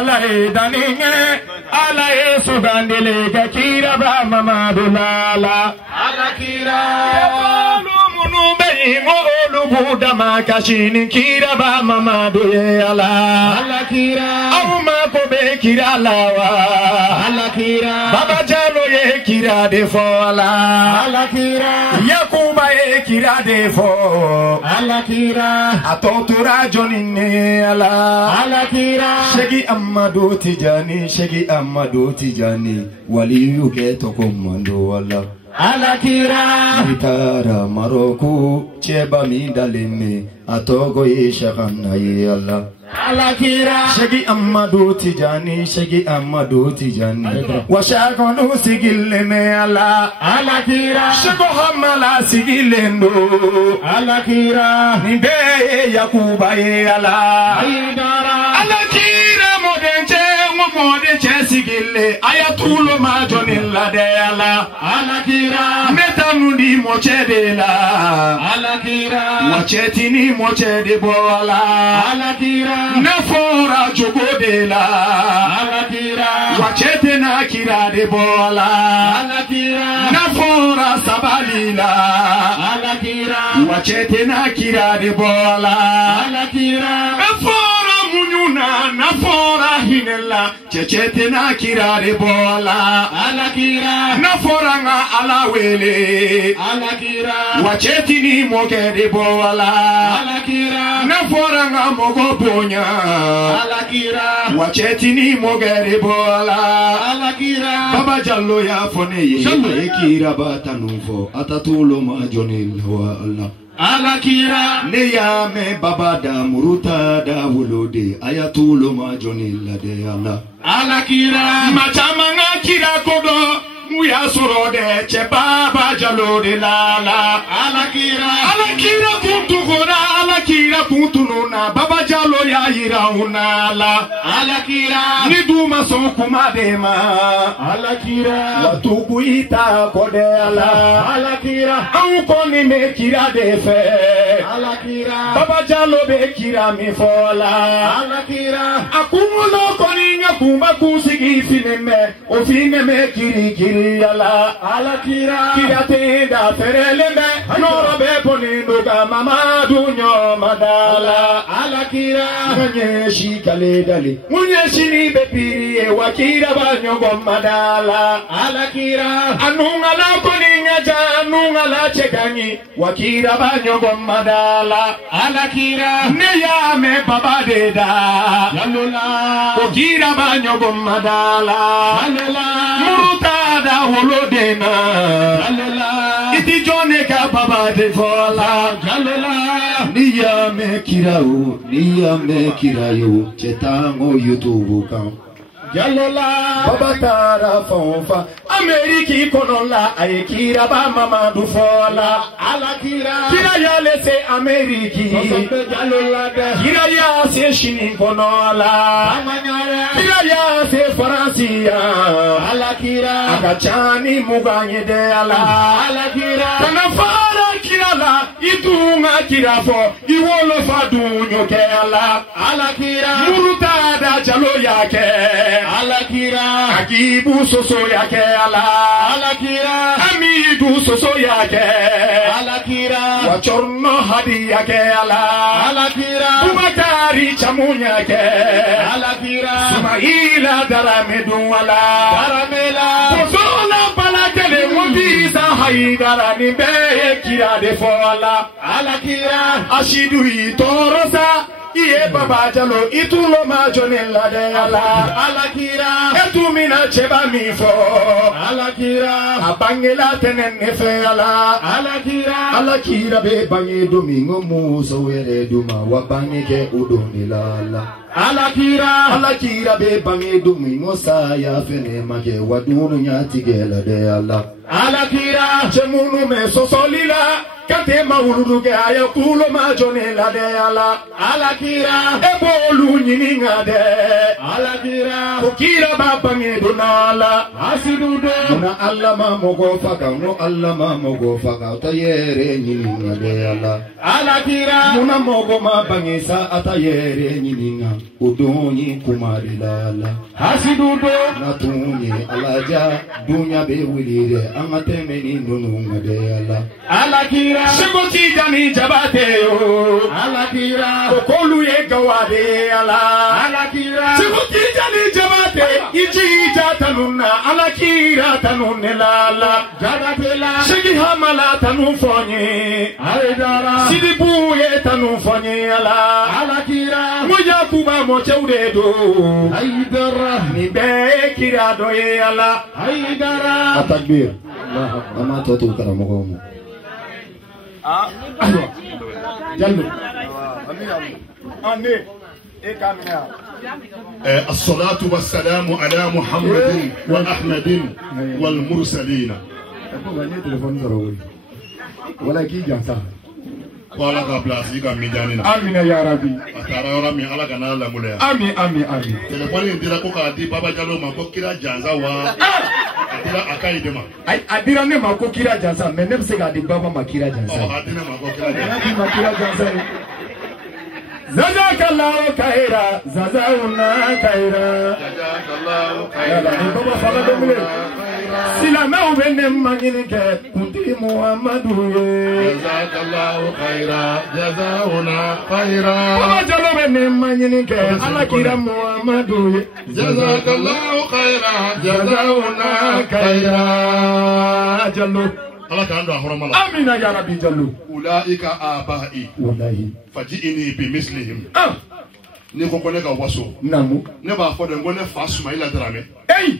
على دانيني على سوداني كيرا با ماما دلالا على كيرا مولو بودا ما كاشين كيرا با ماما دويالا على كيرا او ما كوبي كيرا لاوا على كيرا بابا جانو يه كيرا ديفو على كيرا يكوبا يه كيرا ديفو على كيرا اتوتورا جونيني على كيرا شيخي امادو تجاني وليو كيتو كوماندو ولا على كيرا ميتارا ماروكو تشيبا ميداليمي اتوغو يشغنا يلا على كيرا شيخي امادو تجاني وشاكونو سيجيلمي على كيرا شيخو حمالا سيجيلندو على كيرا نيبي ياكوبا يلا على كيرا مودن chesigile ayatulo majonilla de ala alakira metanundi mochedela alakira wachetini mochede bola alakira nafora jogodela alakira wachete na kira de bola alakira nafora sabalila alakira wachete na kira de bola alakira nafora munyuna una nafora hinella chechete na kirare bola alakira nafora nga alawele alakira wacheti ni mogere bola alakira nafora nga mogobonya alakira wacheti ni mogere bola alakira Baba Jallo ya fone ye kira batanufo atatulo majoni wa Allah alakira ne ya me baba da muruta da wulode ayatulo majoni la de Allah alakira machamanga kira kodo muya sorode che Baba Jallo de lala alakira kuntu gora alakira kuntu nuna Baba Jallo ya irauna la alakira ni duma son kuma dema alakira watuku ita kode ala alakira au koni me kira de fe alakira Baba Jallo be kira mi fola alakira akumulo koni nyakuma kusigi fineme o fineme kiri Yala alakira kirate da fereleme noro be ponindo ga mama dunyo madala alakira munye shikale dali munye shini be piri e wakira banyo madala alakira anunga la koninga ja anunga la chekani wakira banyo madala alakira ne ya me baba de da yalola wakira banyo madala yalola muruta Wolodena Jalala iti jone ka baba de fola Jalala niya me kirayo chetango YouTube kan Jalala baba tara fonfa Ameriki konola ay kira ba mama du fola alakira kira ya lese Ameriki Jalala kira ya se shini konola kira ya se Francia alakira akachani muganye de ala alakira kana fara kira la itunga kira fo iwolo fadunyo ke ala alakira muruta da jalo yake alakira akibu soso yake ala alakira amidu soso yake alakira wachorno hadi yake ala alakira bumakari chamunya yake alakira sumaila daramedu ala daramela sosola balakele mubirisa haidara nimbe kira de fola alakira ashidu itorosa Iye Baba Jallo itulo majonella de ala alakira etumina cheba mifo alakira abangela tenenne fe ala alakira be bangi domingo muso were duma wabangi ke udonilala alakira be bangi domingo saya fene make wadunu nyati gela de ala alakira chemunu me sosolila Kate mauludu ke aya kulo majone la de ala alakira ebolu nyininga de alakira ukira baba ngedunala asidudo na allama mogo faka no allama mogo faka tayere nyininga de ala alakira muna mogo mabangisa atayere nyininga udonyi kumarilala asidudo na tunyi alaja dunya be wilire angatemeni nununga de ala alakira Shikoti jani jabate yo alakira kokolu ye gawade ala alakira Shikoti jani jabate iji jatanuna alakira tanunela jabatela Shiki hamala tanunfonye aledara Sidibu ye tanunfonye ala alakira Moja kuba mocheudedo aidara Nibe kirado ye ala aidara Atakbir Ama totu karamogomu Jallo Ane ekamina الصلاة والسلام على محمد وأحمد والمرسلين ولا كي جانسا ولا كابلاسي كميجانينا آمين يا ربي أتارا رامي على كنا لا مولى آمين تلفوني نديرا كوكا دي بابا جالو ما كوكيرا جانسا وا أديرا أكاي دما أديرا ne ma kokira jansa mais ne se ga di baba makira jansa أديرا ما كوكيرا makira jansa Jazakallahu khaira zazauna khaira Jazakallahu khaira baba fala domile Silamɛw bɛ ne maɲini kɛ kuntigi Muhamadu ye. Jazakallahu khayra, jazauna khayra. Baba Jalo bɛ ne maɲini kɛ Alakira Muhamadu ye. Jazakallahu khayra, jazauna khayra. Jalo. Allah k'an don a hɔrɔma la. Amina ya Rabbi Jalo. Ulaika aba'i. Wallahi. Faji'ini bimislihim. Ni ko ne ka waso. Namu. Ne b'a fɔ de ko ne fa Sumayila Darame. Hey.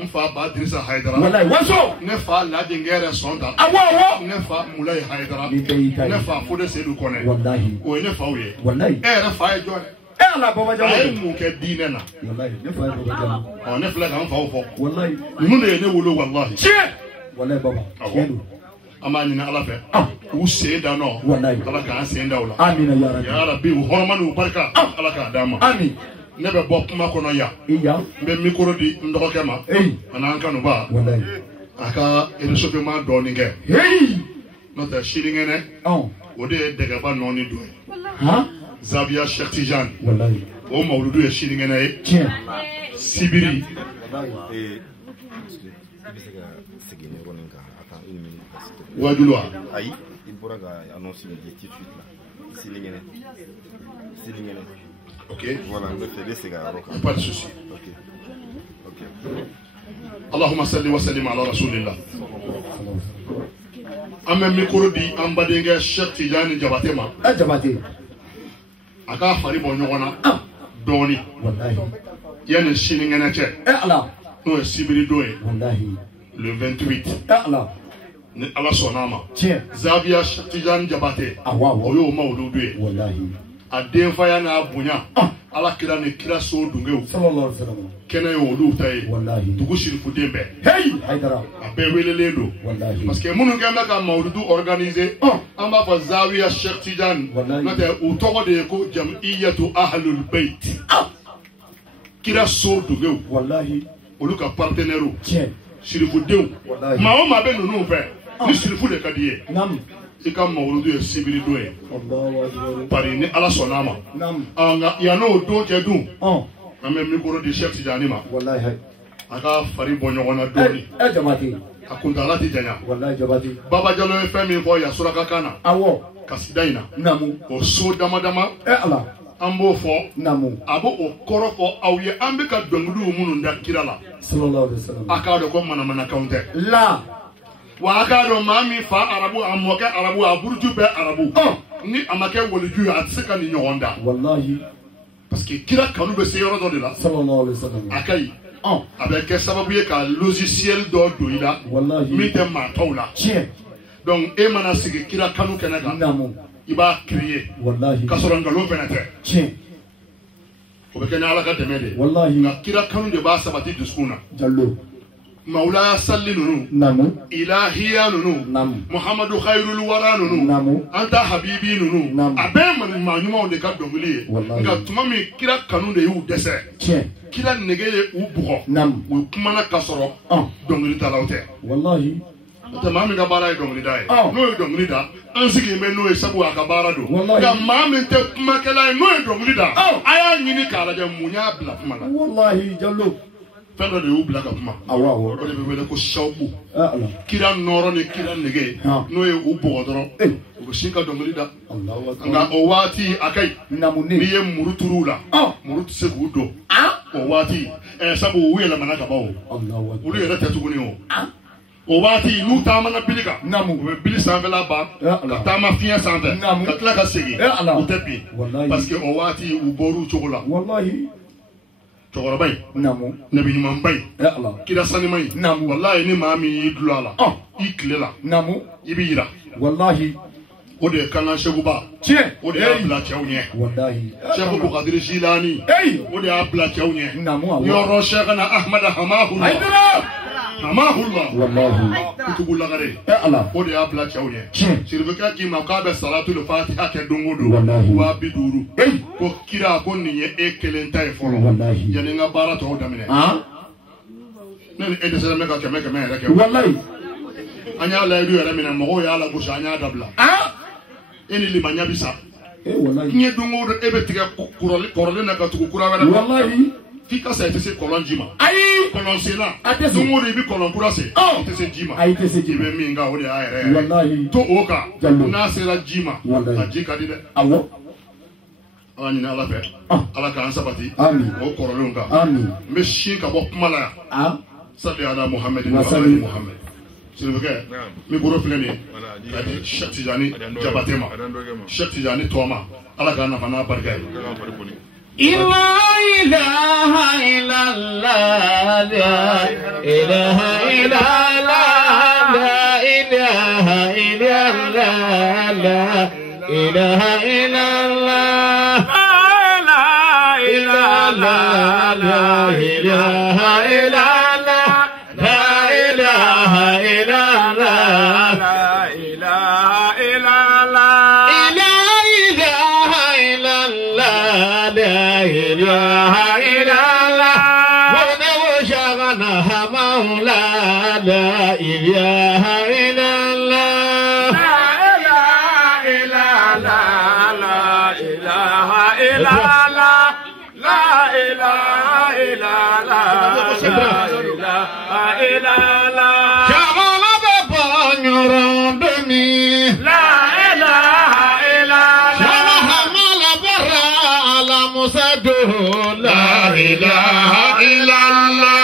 N fa ba Dirisa Haidara. Wallahi waso. Ne fa Ladi Ngɛrɛ Sɔnta. Awɔ. Ne fa Mulayi Haidara. Ne fa Fode Seydou Kɔnɛ. Wallahi. O ye ne faw ye. Wallahi. E yɛrɛ fa ye jɔn ye? Ala Baba Jalo. A ye mun kɛ diinɛ na? Wallahi. Ne fa ye Baba Jalo. Ne filɛ k'an faw fɔ. Wallahi. Ninnu de ye ne wolo wallahi. Tiɲɛ. Wallahi Baba. Awɔ. An b'a ɲini Ala fɛ. U sen da nɔ. Wallahi. Ala k'an sen da o la. Amina ya Rabbi. Ya Rabbi u hɔrɔma n'u barika. Ala k'a d'an ma. Amin. Ne bɛ bɔ kuma kɔnɔ yan. Iya. N bɛ micro di n dɔgɔkɛ ma. Hey. A n'an kanuba. Wallahi. A ka réchauffement dɔɔni kɛ. Hey. N'o tɛ sinikɛnɛ. O de ye dɛgɛba nɔɔni dɔ ye. Zawiya Cheikh Tidiane. Wallahi. O mawuludu ye sinikɛnɛ ye. Tiɲɛ. Sibiri. Wajulu wa? Ayi, il bɔra ka annonce min di tout de suite là. Sinikɛnɛ. Ok. Voilà, on fait des cigares. Pas de souci. Ok. Allahumma salli wa sallim ala rasulillah. An bɛ micro di an badenkɛ Cheikh Tidiane Jabate ma. Jabate. A k'a fari bɔ ɲɔgɔn na dɔɔni. Wallahi. Yani sinikɛnɛ cɛ. Ala. N'o ye sibiri don ye. Wallahi. Le 28. Ala. Ni Ala sɔnn'a ma. Tiɲɛ. Zawiya Cheikh Tidiane Jabate. Awɔ. O y'o mawuludu ye. Wallahi. A denfaya n'a bonya. Ala kira ni kira so dungew. Sallallahu alaihi wasallam. Kɛnɛ ye olu ta ye. Wallahi. Dugu sirifuden bɛɛ. Hey. Haidara. A bɛɛ welelen don. Wallahi. Parce que minnu kɛn bɛ ka mawuludu organiser. An b'a fɔ Zawiya Cheikh Tidiane. Wallahi. N'o tɛ u tɔgɔ de ye ko Jam'iyatu Ahlul Bayt. Kira so dungew. Wallahi. Olu ka partenaires. Tiɲɛ. Sirifudenw. Wallahi. Maa o maa bɛ ninnu fɛ. Ni sirifu de ka di ye. Naam. I ka mawuludu ye sibiri don ye. Allahu akbar. Bari ni Ala sɔnn'a ma. Naam. Nka yan'o don cɛ dun. An bɛ micro di Cheikh Tidiane ma. Wallahi. A ka fari bɔ ɲɔgɔn na dɔɔni. Jabate. A kuntala ti janya. Wallahi Jabate. Baba Jalo ye fɛn min fɔ yan surakakan na. Awɔ. Kasida in na. Namu. O so dama dama. Ala. An b'o fɔ. Namu. A b'o kɔrɔ fɔ aw ye. An bɛ ka dɔnkiliw minnu da kira la. Sallallahu alaihi wasallam. A k'a dɔn ko manamanakanw tɛ. La. Wa a k'a dɔn maa min fa arabu a mɔkɛ arabu a buruju bɛɛ arabu. Ni a ma kɛ waliju ye a tɛ se ka nin ɲɔgɔn da. Wallahi. Parce que kira kanu bɛ se yɔrɔ dɔ de la. Sallallahu alaihi wasallam. A ka ɲi. A bɛ kɛ sababu ye ka logiciel dɔ don i la. Wallahi. Min tɛ maa tɔw la. Tiɲɛ. Donc e mana sigi kira kanu kɛnɛ kan. Namu. I b'a créer. Wallahi. K'a sɔrɔ nkalon fɛnɛ tɛ. Tiɲɛ. O bɛ kɛ ni Ala ka dɛmɛ de ye. Wallahi. Nka kira kanu de b'a sabati dusukun na. Jallo. Mawulaya salli ninnu. Namu. Ilahiya ninnu. Namu. Muhammadu khairul wara ninnu. Namu. Anta habibi ninnu. Namu. A bɛɛ maa ɲumanw de ka dɔnkili ye. Wallahi. Nka tuma min kira kanu de y'u dɛsɛ. Tiɲɛ. Kira nege ye u bugɔ. Namu. U kumana ka sɔrɔ dɔnkilidalaw tɛ. Wallahi. O tɛ maa min ka baara ye dɔnkilida ye. N'o ye dɔnkili da an sigilen bɛ n'o ye sabu a ka baara don. Wallahi. Nka maa min tɛ kumakɛla ye n'o ye dɔnkili da. A y'a ɲini k'a lajɛ mun y'a bila kuma la. Wallahi Jallo. Fɛn dɔ de y'u bila ka kuma. Awɔ. O de bɛ wele ko sawuku. Ala. Kira nɔrɔ ni kira nege. N'o ye u bugɔ dɔrɔn. U bɛ sin ka dɔnkili da. Nka o waati a ka ɲi. Namu ne. N'i ye muru turu la. Muru tɛ se k'u don. O waati sabu u yɛlɛmana ka ban o. Olu yɛrɛ tɛ tuguni o. O waati n'u taamana bili kan. Namu. U bɛ bili sanfɛla ban. Ka taama fiɲɛ sanfɛ. Namu. Ka tila ka segin. U tɛ bin. Parce que o waati u bɔr'u cogo la. Wallahi. Cɛkɔrɔba in. Namu. Nabi ɲumanba in. Kira sanima in. Namu. Walayi ni maa min y'i dulon a la. I tile la. Namu. I b'i yira. Wallahi. O de ye Kanga Seguba. Tiɲɛ. O de y'a bila cɛw ɲɛ. Wallahi. Sɛku Bukadiri Jilani. O de y'a bila cɛw ɲɛ. Namu awɔ. Yɔrɔ Sɛkana Ahmada Hamahullah. Hamahullah. Wallahi. Kutubu Lagare. Ala. O de y'a bila cɛw ɲɛ. Tiɲɛ. Sirifika k'i ma k'a bɛ Salatul Fatiha kɛ don o don. Wallahi. 5000. Ko kira ko nin ye e kelen ta ye fɔlɔ. Wallahi. Yani n ka baara tɔw daminɛ. Ne ni e dɛsɛlen bɛ ka kɛmɛ kɛmɛ yɛrɛ kɛ. Wallahi. An y'a layidu yɛrɛ minɛ mɔgɔw y'a lagosi an y'a dabila. E ni limaniya bi sa. Diɲɛ don o don e bɛ tigɛ kɔrɔlen na ka tugu kura wɛrɛ. Wallahi. F'i ka sa i tɛ se kɔlɔn ji ma. Ayi. kɔnɔ sen na dungo de i bɛ kɔnɔ kura sen i tɛ se ji ma i bɛ min kan o de y'a yɛrɛ yɛrɛ to o kan n'a sera ji ma a ji ka di dɛ ala ɲini ala fɛ ala k'an sabati o kɔrɔlenw kan n bɛ sin ka bɔ kuma la yan sali ala muhammed muhammed sirifukɛ min bolo filɛ nin ye ka di Cheikh Tijani Jabate ma Cheikh Tijani tɔ ma ala k'an nafa n'a barika ye. La ilaha illallah, la ilaha illallah, la ilaha illallah, la ilaha illallah, la ilaha illallah, la ilaha illallah, la ilaha illallah, la ilaha illallah. La ilaha illallah, wa shagana maula. La ilaha illallah, la ilaha illallah, la ilaha illallah, la ilaha illallah. Shamala baba nyorondoni. La ilaha illallah. Shamala bara ala musadu. La ilaha illallah.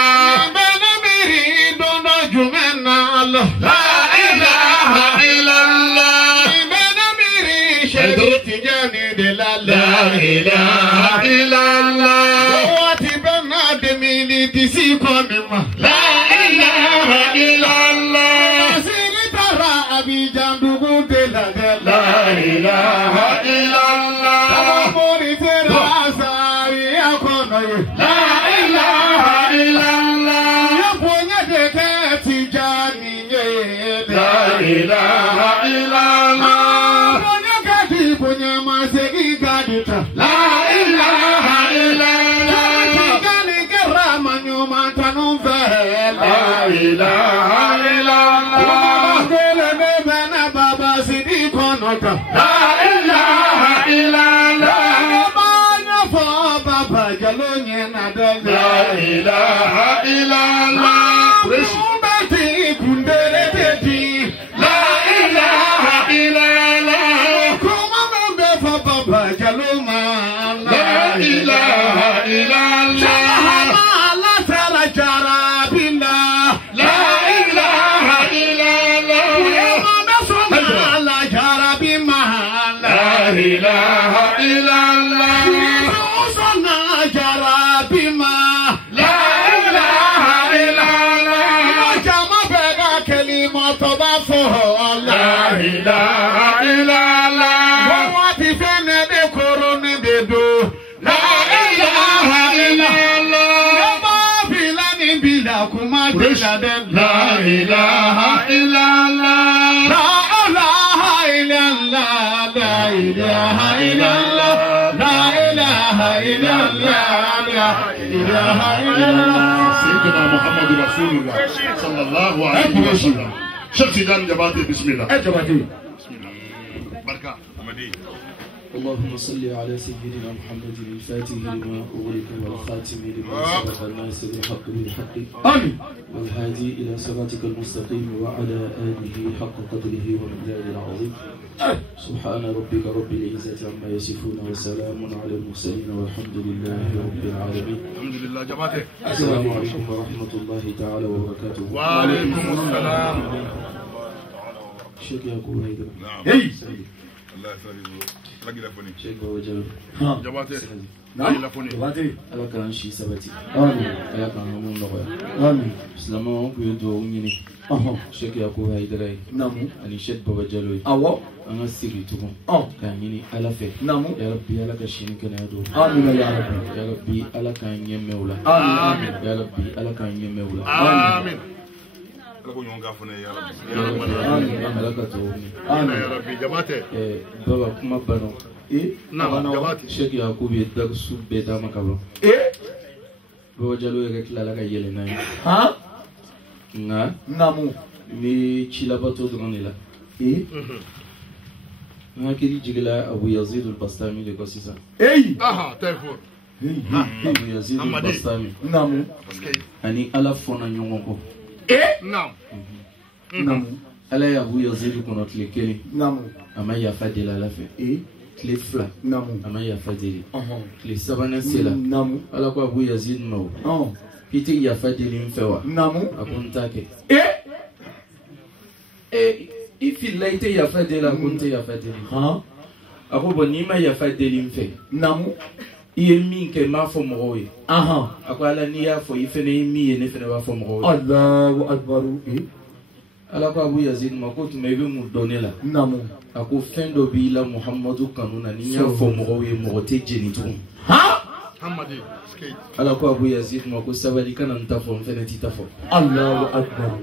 Benamiri dono jumena Allah. La ilaha illallah. Benamiri shaditi jani de la ilaha illallah. Wati benademi ni disi konima. La ilaha illallah. Sini tara abijan dugu de la ilaha illallah. Tamori tera asari akonoye. La ilaha illallah. Yaponya de keti jani ye. La ilaha illallah. Yaponya kati ponya masegi gadita. La ilaha illallah. Jani kerama nyuma tanumfe. La ilaha illallah. Kele bebena baba sidi konota. La ilaha illallah. Banya fo baba jalonye nadal. La ilaha illallah. Kumbati kundere teti. La ilaha illallah. Kumambe fo baba jaloma. La ilaha illallah. Shahama la tala jarabina. La ilaha illallah. Kumambe sona la jarabima. La ilaha illallah. Sona jarabima. La ilaha illallah. Jama bega kelima tobafo. La ilaha illallah. Wati fene de korone de do. La ilaha illallah. Bilani bila kuma bila de. La ilaha illallah. La ilaha illallah. La ilaha illallah. La ilaha illallah. La ilaha illallah. Sayyidina Muhammad Rasulullah sallallahu alaihi wasallam. Cheikh Tijani Jabate bismillah. Jabate. Barka. اللهم صل على سيدنا محمد الفاتح لما أغلق والخاتم لما سبق الناس بالحق بالحق آمين والهادي إلى صراطك المستقيم وعلى آله حق قدره ومقداره العظيم سبحان ربك رب العزة عما يصفون وسلام على المرسلين والحمد لله رب العالمين. الحمد لله جماعة. السلام عليكم ورحمة الله تعالى وبركاته. وعليكم السلام. شيخ يعقوب هيدا. هي. الله يسلمك. Check Baba Jalo. Jabate. Jabate. Ala kan shi sabati. Amin. Ala kan mun noya. Amin. Islamo ku do nyini. Cheikh Yakubu Haidara. Namu. Ani Cheikh Baba Jalo. Awo. Anga siri tuko. Kan nyini ala fe. Namu. Ya Rabbi ala ka shin kana do. Amin ya Rabbi. Ya Rabbi ala kan yemewla. Amin. Ya Rabbi ala kan yemewla. Amin. Amin ala ka to. Amin ya Rabbi Jabate. Baba kuma bano. Jabate. Cheikh Yakubu darsu beta makaba. Baba Jalo ya kila la ka yele na. Ha? Nga. Namu. Mi chila bato dronela. Nga kiri jigila Abu Yazid al-Bastami le kosisa. Aha, téléphone. Abu Yazid al-Bastami. Namu. Ani ala fona nyongoko. Namu. Ala ya Abu Yazid kono tile keli. Namu. Ama ya fadila la fe. Tile fla. Namu. Ama ya fadili. Tile sabana sela. Namu. Ala ko Abu Yazid no. Iti ya fadili mfewa. Namu. Akuntake. Ifi laite ya fadila akunte ya fadili. Ako bonima ya fadili mfe. Namu. Iye min ke ma fo mo ye. Ako ala ni ya fo ifene mi ye ne fene ba fo mo ye. Allahu akbar. Ala ko Abu Yazid ma ko tumebe mu donela. Namu. Ako fendo bi la Muhammadu kanuna ni ya fo mo ye mo te jeni tu. Hamadi. Ala ko Abu Yazid ma ko sabali kana ntafo mfene titafo. Allahu akbar.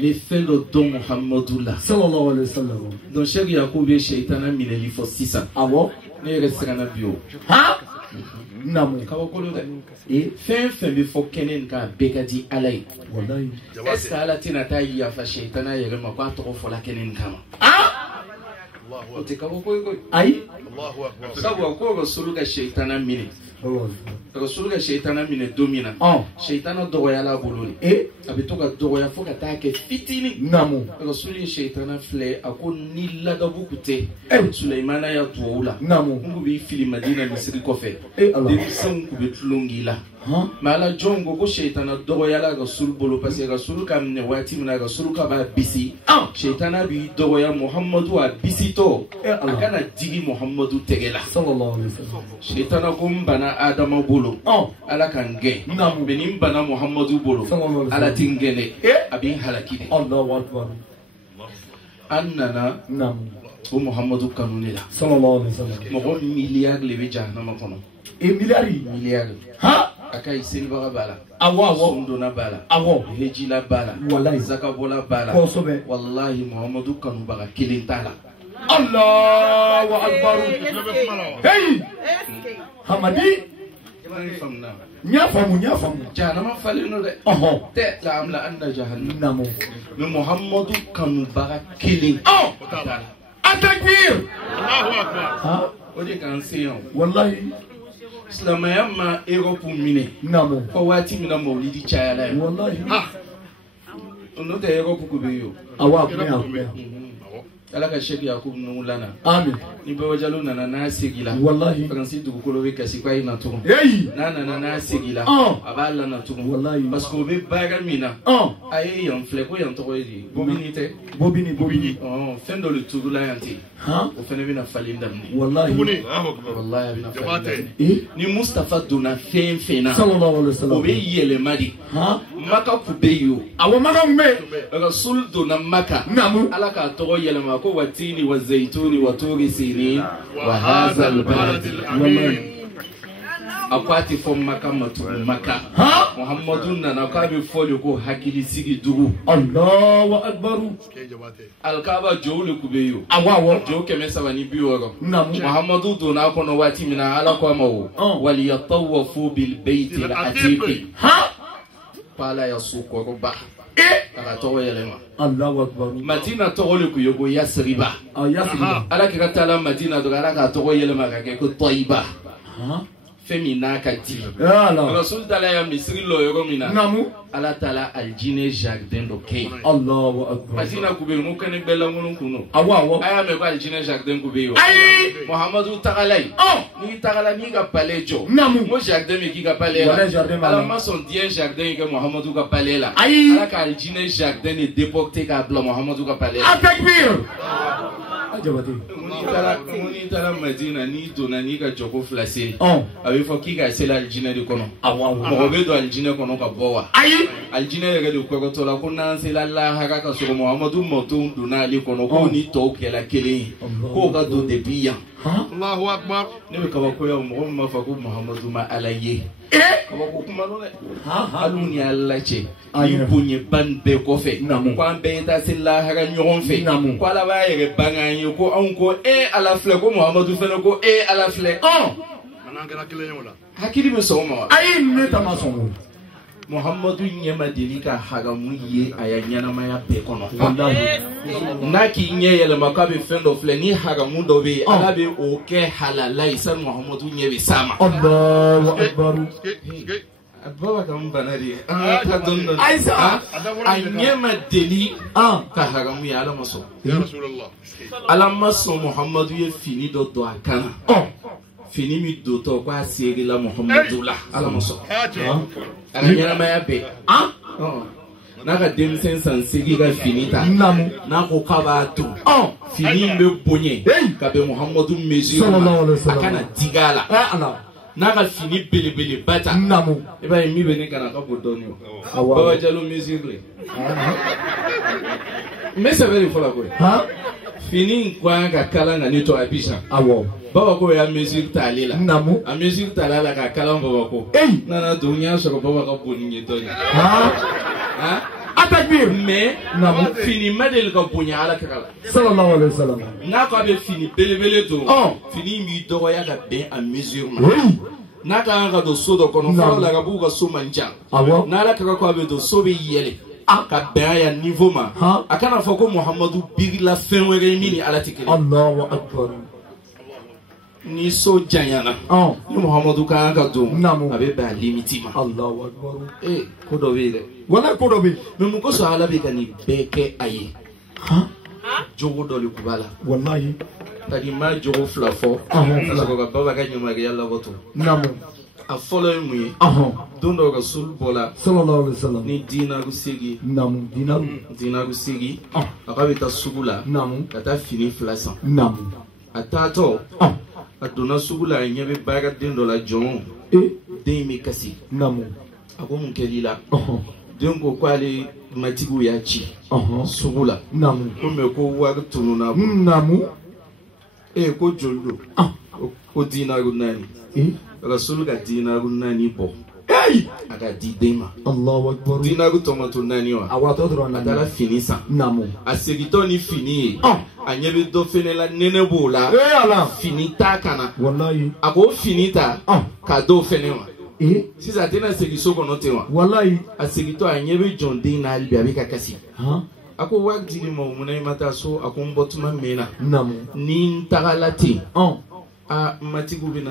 Le fendo don Muhammadu la. Sallallahu alayhi wa sallam. Donc Cheikh Yacoub shaitana mineli fo sisa. Awo. Ne resana bio. Namu. Kawakolo de. Fen be fo kenen ka bekadi alay. Wallahi. Est-ce que ala tina ta ya fa shaitana yele ma kwa to fo la kenen kama. Allahu akbar. Kawakolo. Ai. Allahu akbar. Sabu ko rasulu ka shaitana mini. Rasulu ka shaitana mini domina. Shaitana dogoya la boloni. Abitoka dogoya fo ka ta ke fitini. Namu. Rasulu shaitana fle ako ni lagabu kute. Sulaimana ya tuola. Namu. Mungu bi fili Madina misiri kofe. Allah. De bisan ku betlungila. Mala jongo ko shaitana dogoya la rasul bolo parce que rasul kam ne wati mina rasul ka ba bisi. Shaitana bi dogoya Muhammadu wa bisi to. Akana digi Muhammadu tegela. Sallallahu alaihi wasallam. Shaitana ko mbana Adama bolo. Ala kan ge. Namu. Benim bana Muhammadu bolo. Ala tingene. Abin halakide. Allahu akbar. Annana. Namu. O Muhammadu kanunila. Sallallahu alaihi wasallam. Mo milliard lebe jahannama kono. Milliard. Akai silva bala. Awo. Sondona bala. Awo. Hejila bala. Wallahi. Zakabola bala. Kosobe. Wallahi Muhammadu kanu baga kilintala. Allahu akbar. Hey. Hamadi. Nyafamu. Jahannama falino de. Te la amla anna jahannam. Namu. Me Muhammadu kanu baga kilin. Atakbir. Allahu akbar. Oje kan seyon. Wallahi. Islamaya ma Europe mine. Namu. Ko wati mina maulidi chayala. Wallahi. Ono te Europe kubeyo. Awa. Ala ka Cheikh Yacoub nulana. Amin. Ni be wajalo nana na sigila. Wallahi. Francis dugukolo be kasi kwa ina to. Hey. Na sigila. Abala na to. Wallahi. Parce que be baga mina. Aye yon fleko yon to yi. Bobinite. Bobini. Fendo le tugula yanti. O fene bina falinda ni. Wallahi. Wallahi bina falinda. Ni Mustafa dona fena. Sallallahu alaihi wasallam. O be yele madi. Maka kubeyo. Awo maka mbe. Rasul dona maka. Namu. Ala ka to yele ma ko watini wa zaituni wa turi sini wa hadha al-balad al-amin. Akwati fom maka matu maka. Muhammadun na kabi folio ko hakili sigi dugu. Allahu akbar. Alkaba jowle kubeyo. Awawo. Jow keme sabani biworo. Namu. Muhammadu dona kono wati mina ala ko mawo. Wal yatawafu bil bayt al-atiq. Pala ya suko ko ba. Akato yelema. Allahu akbar. Madina togole ku yogo Yasriba. Yasriba. Ala kata Madina do ala ka togo yelema ka ke ko Taiba. Femina ka di. Rasul tala ya misri lo yogo mina. Namu. Ala tala aljine jardin do kay. Allahu akbar. Madina ku be mo kane bela ngunu kuno. Awawo. Aya me ko aljine jardin ku be yo. Ai. Muhammadu tagalai. Ni tagala ni ka palejo. Namu. Mo jardin me ki ka palela. Ala ma son dien jardin ke Muhammadu ka palela. Ai. Ala ka aljine jardin ni dépocté ka bla Muhammadu ka palela. Atakbir. Ajabati. Muni tala Madina ni dona ni ka joko flacé. Abi fo ki ka sela aljine de kono. Awawo. Mo be do aljine kono ka bowa. Ai. Aljine yɛrɛ de ko to la ko nan se la lahara ka sɔrɔ Muhammadu mɔtɔn donna ale kɔnɔ ko ni tɔw kɛla kelen ye k'o ka don depuis yan. Allahu akbar. Ne bɛ kabako ya mɔgɔ min b'a fɔ ko Muhammadu ma Ala ye. Kabako kuma don dɛ. Hali ni Ala cɛ ni bonyeba nin bɛɛ kɔfɛ ko an bɛɛ ye taa se lahara ɲɔgɔn fɛ ko Ala b'a yɛrɛ bange an ye ko anw ko Ala filɛ ko Muhammadu fana ko Ala filɛ. An kɛra kelen ye o la. Hakili bɛ sɔn o ma wa. Ayi ne ta ma sɔn o. Muhammadu nyema delika hagamu ye ayanyana maya pekono. Naki nye yele makabe fendo fleni hagamu dobe alabe oke halalai san Muhammadu nyebe sama. Allahu Akbar. Baba kam banari ta don Aisha anyema deli ka hagamu ya alamaso. Ya Rasulullah. Alamaso Muhammadu ye fini do akana. Fini mi do to kwa siri la Muhammadu la alamaso. Anyana maya be. Naka demsen san sigi ga finita namu nako kabatu fini be bonye ka be Muhammadu mezu akana digala naka fini bele bata namu eba mi be ne kana ka bodonyo baba jalo mezu mais c'est vrai faut la ko fini kwa ka kala na nito abisha awo baba ko ya mezu talela namu a mezu talela ka kala baba ko nana dunya so ko baba ka boninye to Atakbir mais namu fini madel ka bonya ala kala sallallahu alaihi wasallam na ko be fini belebele to fini mi dogo ya ka ben a mesure na ka do so do kono fa la ka bu ka so manja na la ka ko be do so be yele ka ben ya niveau ma akana fa ko Muhammadu big la fin were mini ala tikele Allahu Akbar ni so janyana ni Muhammadu ka do abe ba limiti ma Allahu Akbar ko do be wala ko do be mais mun ko so ala be kani beke aye jogo do le kubala wallahi tadi ma jogo flafo ko ka baba ka nyuma ga yalla goto namu a follow mu don do ga sul bola sallallahu alaihi wasallam ni dina gu sigi namu dina gu sigi aka be ta sugula namu ata fini flasa namu atato adona sugula nyabe baga den do la jon den mi kasi namu ako mun kelila den ko kwale matigu ya ci sugula namu ko me ko wa tunu na namu ko joldo ko dina gu nani rasul ga dina gu nani bo aga di dema Allahu Akbar dina gu tomato nani wa awato dro na adala finisa namu asegito ni fini anyebe do fenela nene bola ala finita kana wallahi ako finita ka do fenewa sisa tena segiso kono tewa wallahi asegito anyebe jonde na albi abika kasi ako wagdi mo munay mata so ako mbotuma mena namu ni ntagalati matigu bina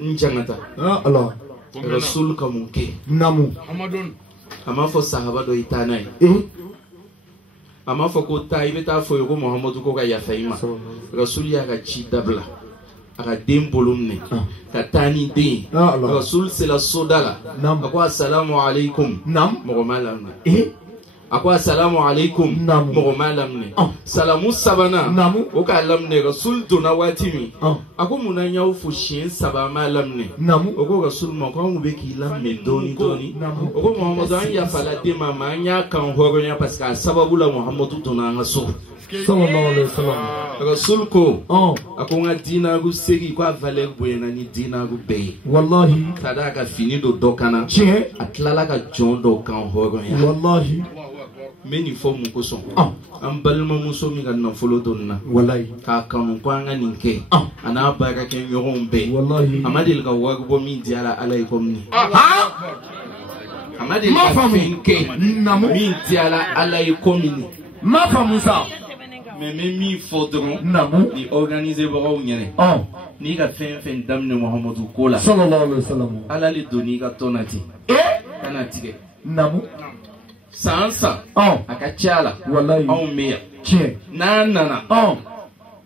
njangata Allah rasul kamunke namu ama fo sahaba do itanai ama fo ko taibe ta fo ko Muhammadu ko ga ya faima rasul ya ga ci dabla aka dem bolumne ka tani de rasul c'est la sodala ako assalamu alaikum mo malam ako assalamu alaikum mo malam ne salamu sabana o ka lamne rasul dona watimi ako munanya fu shin saba malam ne o ko rasul mo ko mu be ki lamne doni o ko Muhammadu an ya fala de mama anya kan horo nya parce que sababu la Muhammadu dona ngaso sallallahu alaihi wasallam rasul ko ako nga dina gu segi ko valer buena ni dina gu be wallahi sadaka fini do dokana atlala ka jondo kan horo nya wallahi meni fo mu ko son an balma muso mi kan na folo donna wallahi ka kanu ko an ninke ana baga ken yogon be wallahi amadil ka wagbo mi diala alaikum ni amadil ka finke namu mi diala alaikum ni ma famu sa mais mi fodron namu ni organiser bo nyene ni ka fen damne Muhammadu kola sallallahu alaihi wasallam ala li doni ka tonati kana tike namu sansa akachala wallahi au mia nana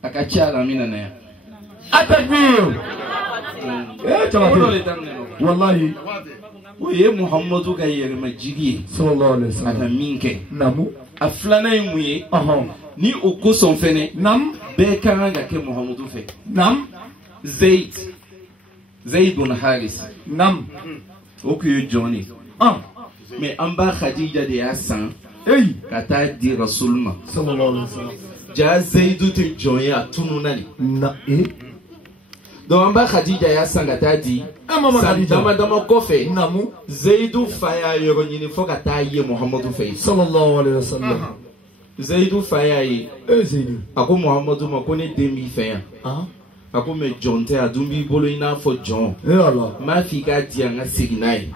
akachala mina na atakbir wallahi oye Muhammadu ga yere majigi sallallahu alaihi wasallam aka minke namu aflana yimuye ni okoson fene nam be karanga ke Muhammadu fe nam Zaid bin Haris nam okuyo Johnny mais en bas Khadija de Hassan kata di rasulma sallallahu alaihi wasallam ja Zaidu te joya tununani na donc en bas Khadija ya Hassan kata di dama kofe namu Zaidu faya yoro nyini fo kata ye Muhammadu fe sallallahu alaihi wasallam Zaidu faya yi Zaidu ako Muhammadu ma ko ne demi fe ako me jonte adumbi bolo ina fo John Allah ma fi ka di anga signai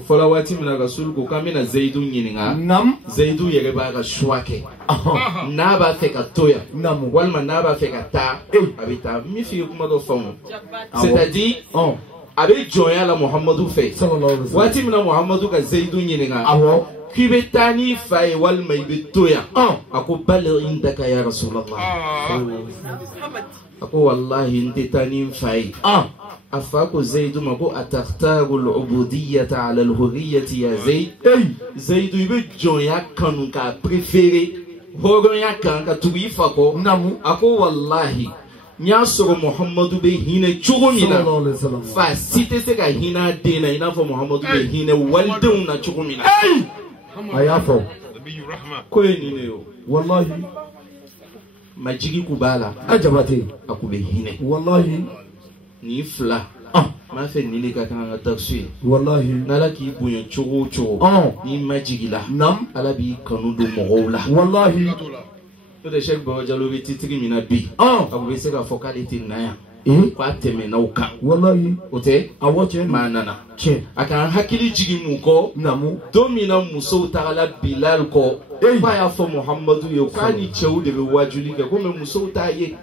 fola wati mina rasul ko kamina zaidu nyininga nam zaidu yere ba ga shwake na ba fe ka toya nam walma na ba fe ka ta abita mi fi kuma do famu c'est-à-dire avec joya la muhammadu fe sallallahu alaihi wasallam wati mina muhammadu ka zaidu nyininga awo kibetani fa walma ibe toya ako bal indaka ya rasulullah ako wallahi ndetani fai أفاكو زيد مكو أتختار العبودية على الهوية يا زيد زيد يبجون يكانو كا بريفيري هورو يكان كا توي فاكو نامو أكو والله نياسو محمد بهينة چوغمينا فاسيتي سيكا هينا دينا هينا فو محمد بهينة والدونا چوغمينا أيافو كوي نينيو والله majigi kubala ajabate akube hine wallahi ni fla ma fe ni le ka kan taxi wallahi nala ki bunyo chogo chogo ni majigi la nam ala bi kanu do mogola wallahi to de chef ba jalo bi titri mina bi akube se ka focalité na ya kwa teme na uka wallahi ote awoche manana che aka hakili jigi muko namu domina muso tagala bilal ko fa ya fo muhammadu yo kani chewu de wajuli ke ko me muso ta ye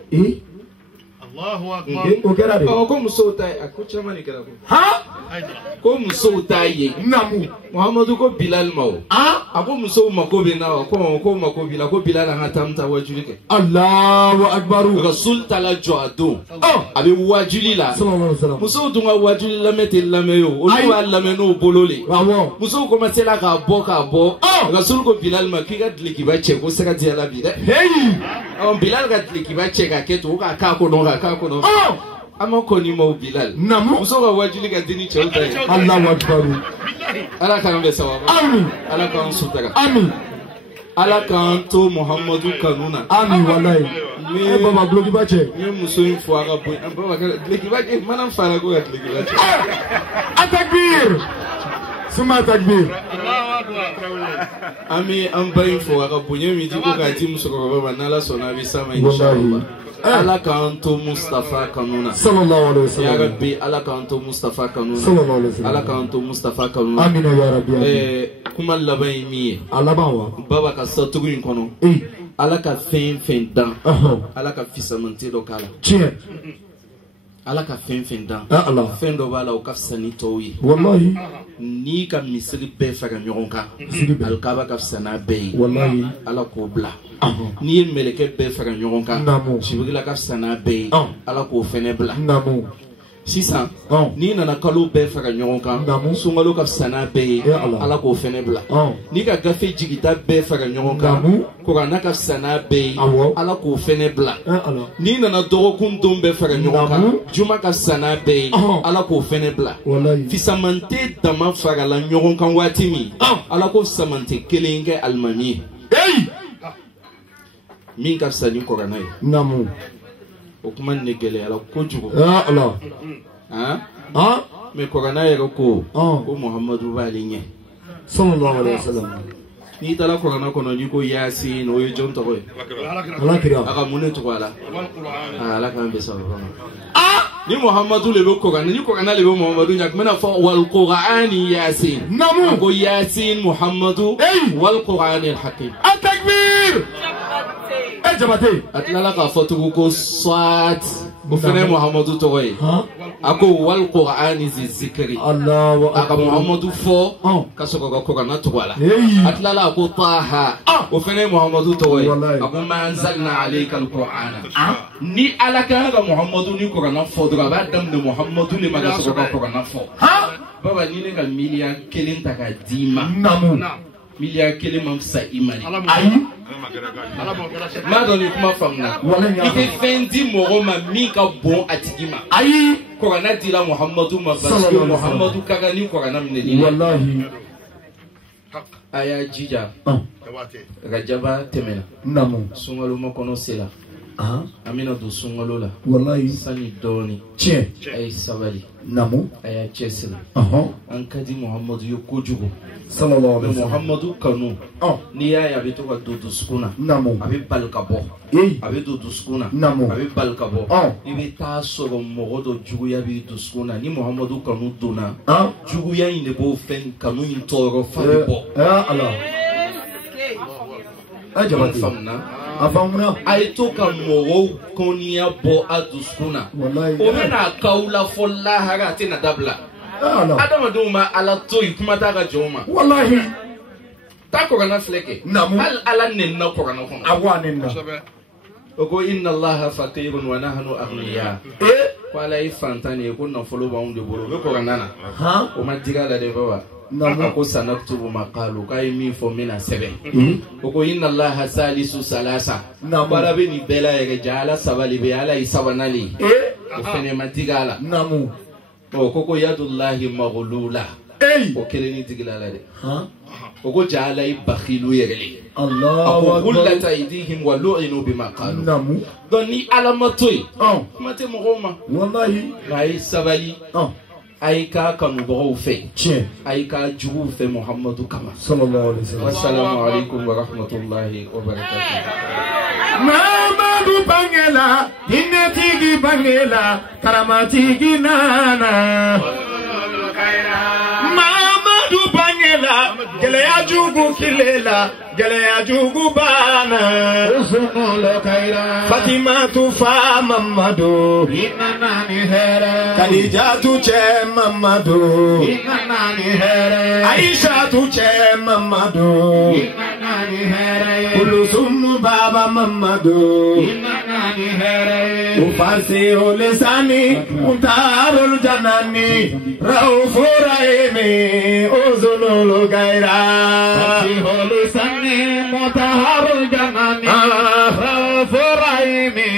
Allahu akbar o gerade ko muso ta akucha mani kala ko ha ko muso ta ye namu muhammadu ko bilal mawo ako muso mako be na ko mako bilal ko bilal na tamta wajuli ke Allahu akbar rasul tala joado abi wajuli la sallallahu alaihi wasallam muso dunga wajuli la mete la meyo o wa la meno bolole wawo muso ko matela ka bo rasul ko bilal ma ki ga dliki ba che ko saka dia la bi de hey bilal ga dliki ba che ka keto ka ko no ka ko no ama ko ni mo bilal namu muso ga wajuli ga dini che uta Allahu akbar ala kan be sawa amin ala kan sutaka amin ala kan to muhammadu kanuna amin wallahi me baba blogi ba che ni muso in fo aga bo baba ga dliki ba che manam fara ko ga dliki ba che atakbir suma takbir ami an bayin fo aga bo nyemi di ko ga ti muso ko baba nala sona bi sama inshallah ala kanto Mustafa kanuna sallallahu alaihi wasallam ya rabbi ala kanto Mustafa kanuna sallallahu alaihi wasallam ala kanto Mustafa kanuna amina ya rabbi kuma labai miye alabawa baba ka satugun kono ala ka fen dan ala ka fisamante do kala tie ala ka fen dan Allah fen do bala o ka fsani toyi wallahi ni ka misri be faga nyoronka al kaba ka fsana be wallahi ala ko bla ni ye meleke be faga nyoronka shibigila ka fsana be ala ko fene bla namu sisan ni nana kalo be faga nyoronka sungalo ka fsana be ala ko fene bla ni ka gafe jigita be faga nyoronka Korana ka fsana be ala ko fene bla ni nana dogokun don be faga nyoronka juma ka fsana be ala ko fene bla fisamante dama faga la nyoronka wati mi ala ko fisamante kelenge almami min ka fsani korana ye namu o kuma ne gele ala kojugo Allah me korana ye ko muhammadu balinye sallallahu alaihi wasallam ni tala korana kono ni ko yasin o ye jonto ko ala kira aka mune to ala ala kan be sa ni muhammadu le be korana ni korana le be muhammadu nyak mena fa wal qur'ani yasin namu ko yasin muhammadu wal qur'ani al hakim atakbir jabate atlala ka fotu ko swat ko fene muhammadu to koy ako wal qur'ani zikri Allah aka muhammadu fo ka soko ko korana to wala atlala ko taha ko fene muhammadu to koy ako manzalna alayka al qur'ana ni alaka ga muhammadu ni korana fo do ba dam de muhammadu le maga soko ko korana fo baba ni ne ga milia kelen taka dima namu milia kelen mam sa imani ayi ma doni kuma famna ife fendi moroma mika bon atigima ayi korana dila muhammadu mabaski muhammadu kagani korana mneli wallahi aya jija rajaba temena namu sungalo makono sela amina do sungalola wallahi sani doni tiens ay sabali namu ay chesel an kadi muhammadu yokojugo sallallahu alaihi wasallam muhammadu kanu ni ya bitu ka do sukuna namu abi balkabo abi do sukuna namu abi balkabo ibi ta so mo do jugu ya bi do sukuna ni muhammadu kanu dona jugu ya inde bo fen kanu intoro fa bo Allah ajabati afamuna aitoka moro konia bo aduskuna omena kaula folla harate na dabla adama duma ala toy kuma daga joma wallahi tako kana fleke hal ala nenna ko kana ko awa nenna ogo inna allaha faqirun wa nahnu aghniya wala ifantani ko na folo ba unde bolo ko kana o ma digala de baba ko sanaktubu maqalu kay mi fo mina sebe ko inna allaha salisu salasa bara be ni bela yake jala sabali be ala isabanali o fene matigala namu ko yadullahi maghlula o keleni tigala de ko jala ibakhilu yele Allahu akbar qullat aydihim wa lu'inu bima qalu namu doni alamatoi mate mogoma wallahi kay sabali aika kanu bogo fe aika jugu fe muhammadu kama sallallahu alaihi wasallam assalamu alaikum wa rahmatullahi wa barakatuh Mamadu bangela inetigi bangela karamatigi nana Mamadu bangela gele ya jugu kilela gele ya jugu bana usuno kaira Fatima tu fa Mamadu inana ni here Khadija tu che Mamadu inana ni here Aisha tu che Mamadu inana ni here Kulsum baba Mamadu inana ni here Ufasi ulisani untarul janani Raufuraimi usuno kaira Ufasi ulisani mutaharul janani Raufuraimi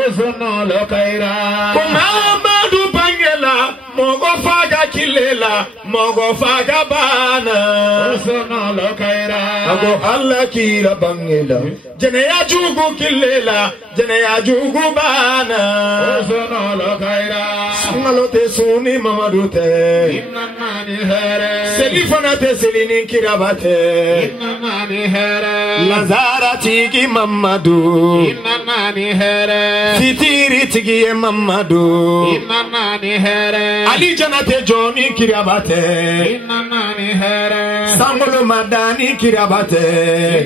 usuno kaira Muhammadu bangela mogo faga kilela mogo faga bana usuno kaira ago alla kira bangela jene ya jugu kilela jene ya jugu bana usuno kaira sungalo te suni mamadu te inna ni here selifona te selini kirabate inna ni here lazara tigi mamadu inna ni here fitiri tigi mamadu inna ni here ali janate joni kirabate inna ni here sangolo madani kirabate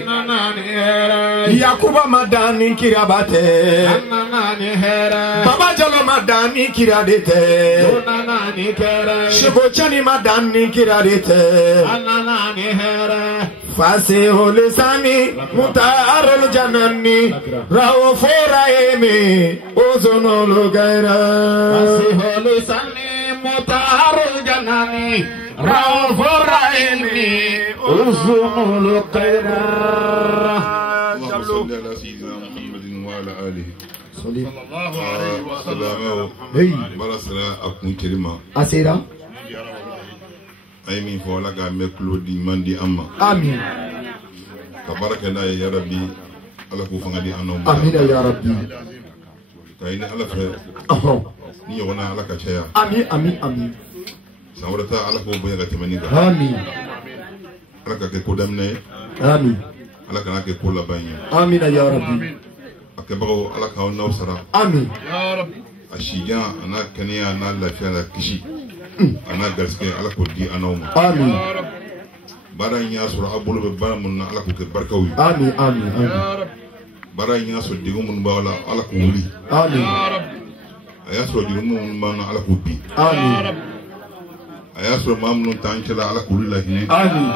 inna ni here yakuba madani kirabate inna ni here baba jalo madani kiradete inna ni here shibochani madani kiradete inna ni here fasi holisani mutarul janani raufuraimi uzuno lugaira fasi holisani mutarul janani raufuraimi uzuno lugaira اللهم صل على سيدنا محمد وعلى آله صلى الله عليه وسلم برسنا أكون كلمة أسيرا أيمين فولاك مكلودي مندي أما آمين كبارك الله يا ربي على كوفنا دي أنهم آمين يا ربي كاين على فه ني وانا على كشيا آمين آمين آمين سامرتا على كوبيا كتمني آمين على كقدامنا آمين على كناك كولا بانيا آمين يا ربي أكبروا على كهونا وسرا آمين يا رب أشيجا أنا كنيا أنا لا فيها كشي أنا درسك على كودي أنا وما آمين بارين يا سورة أبولو ببارم من على كوك بركوي آمين آمين آمين يا رب بارين يا سورة ديغو من بالا على كولي آمين يا رب يا سورة ديغو من بالا على كودي آمين يا رب يا سورة مامنون تانشلا على كولي لكني آمين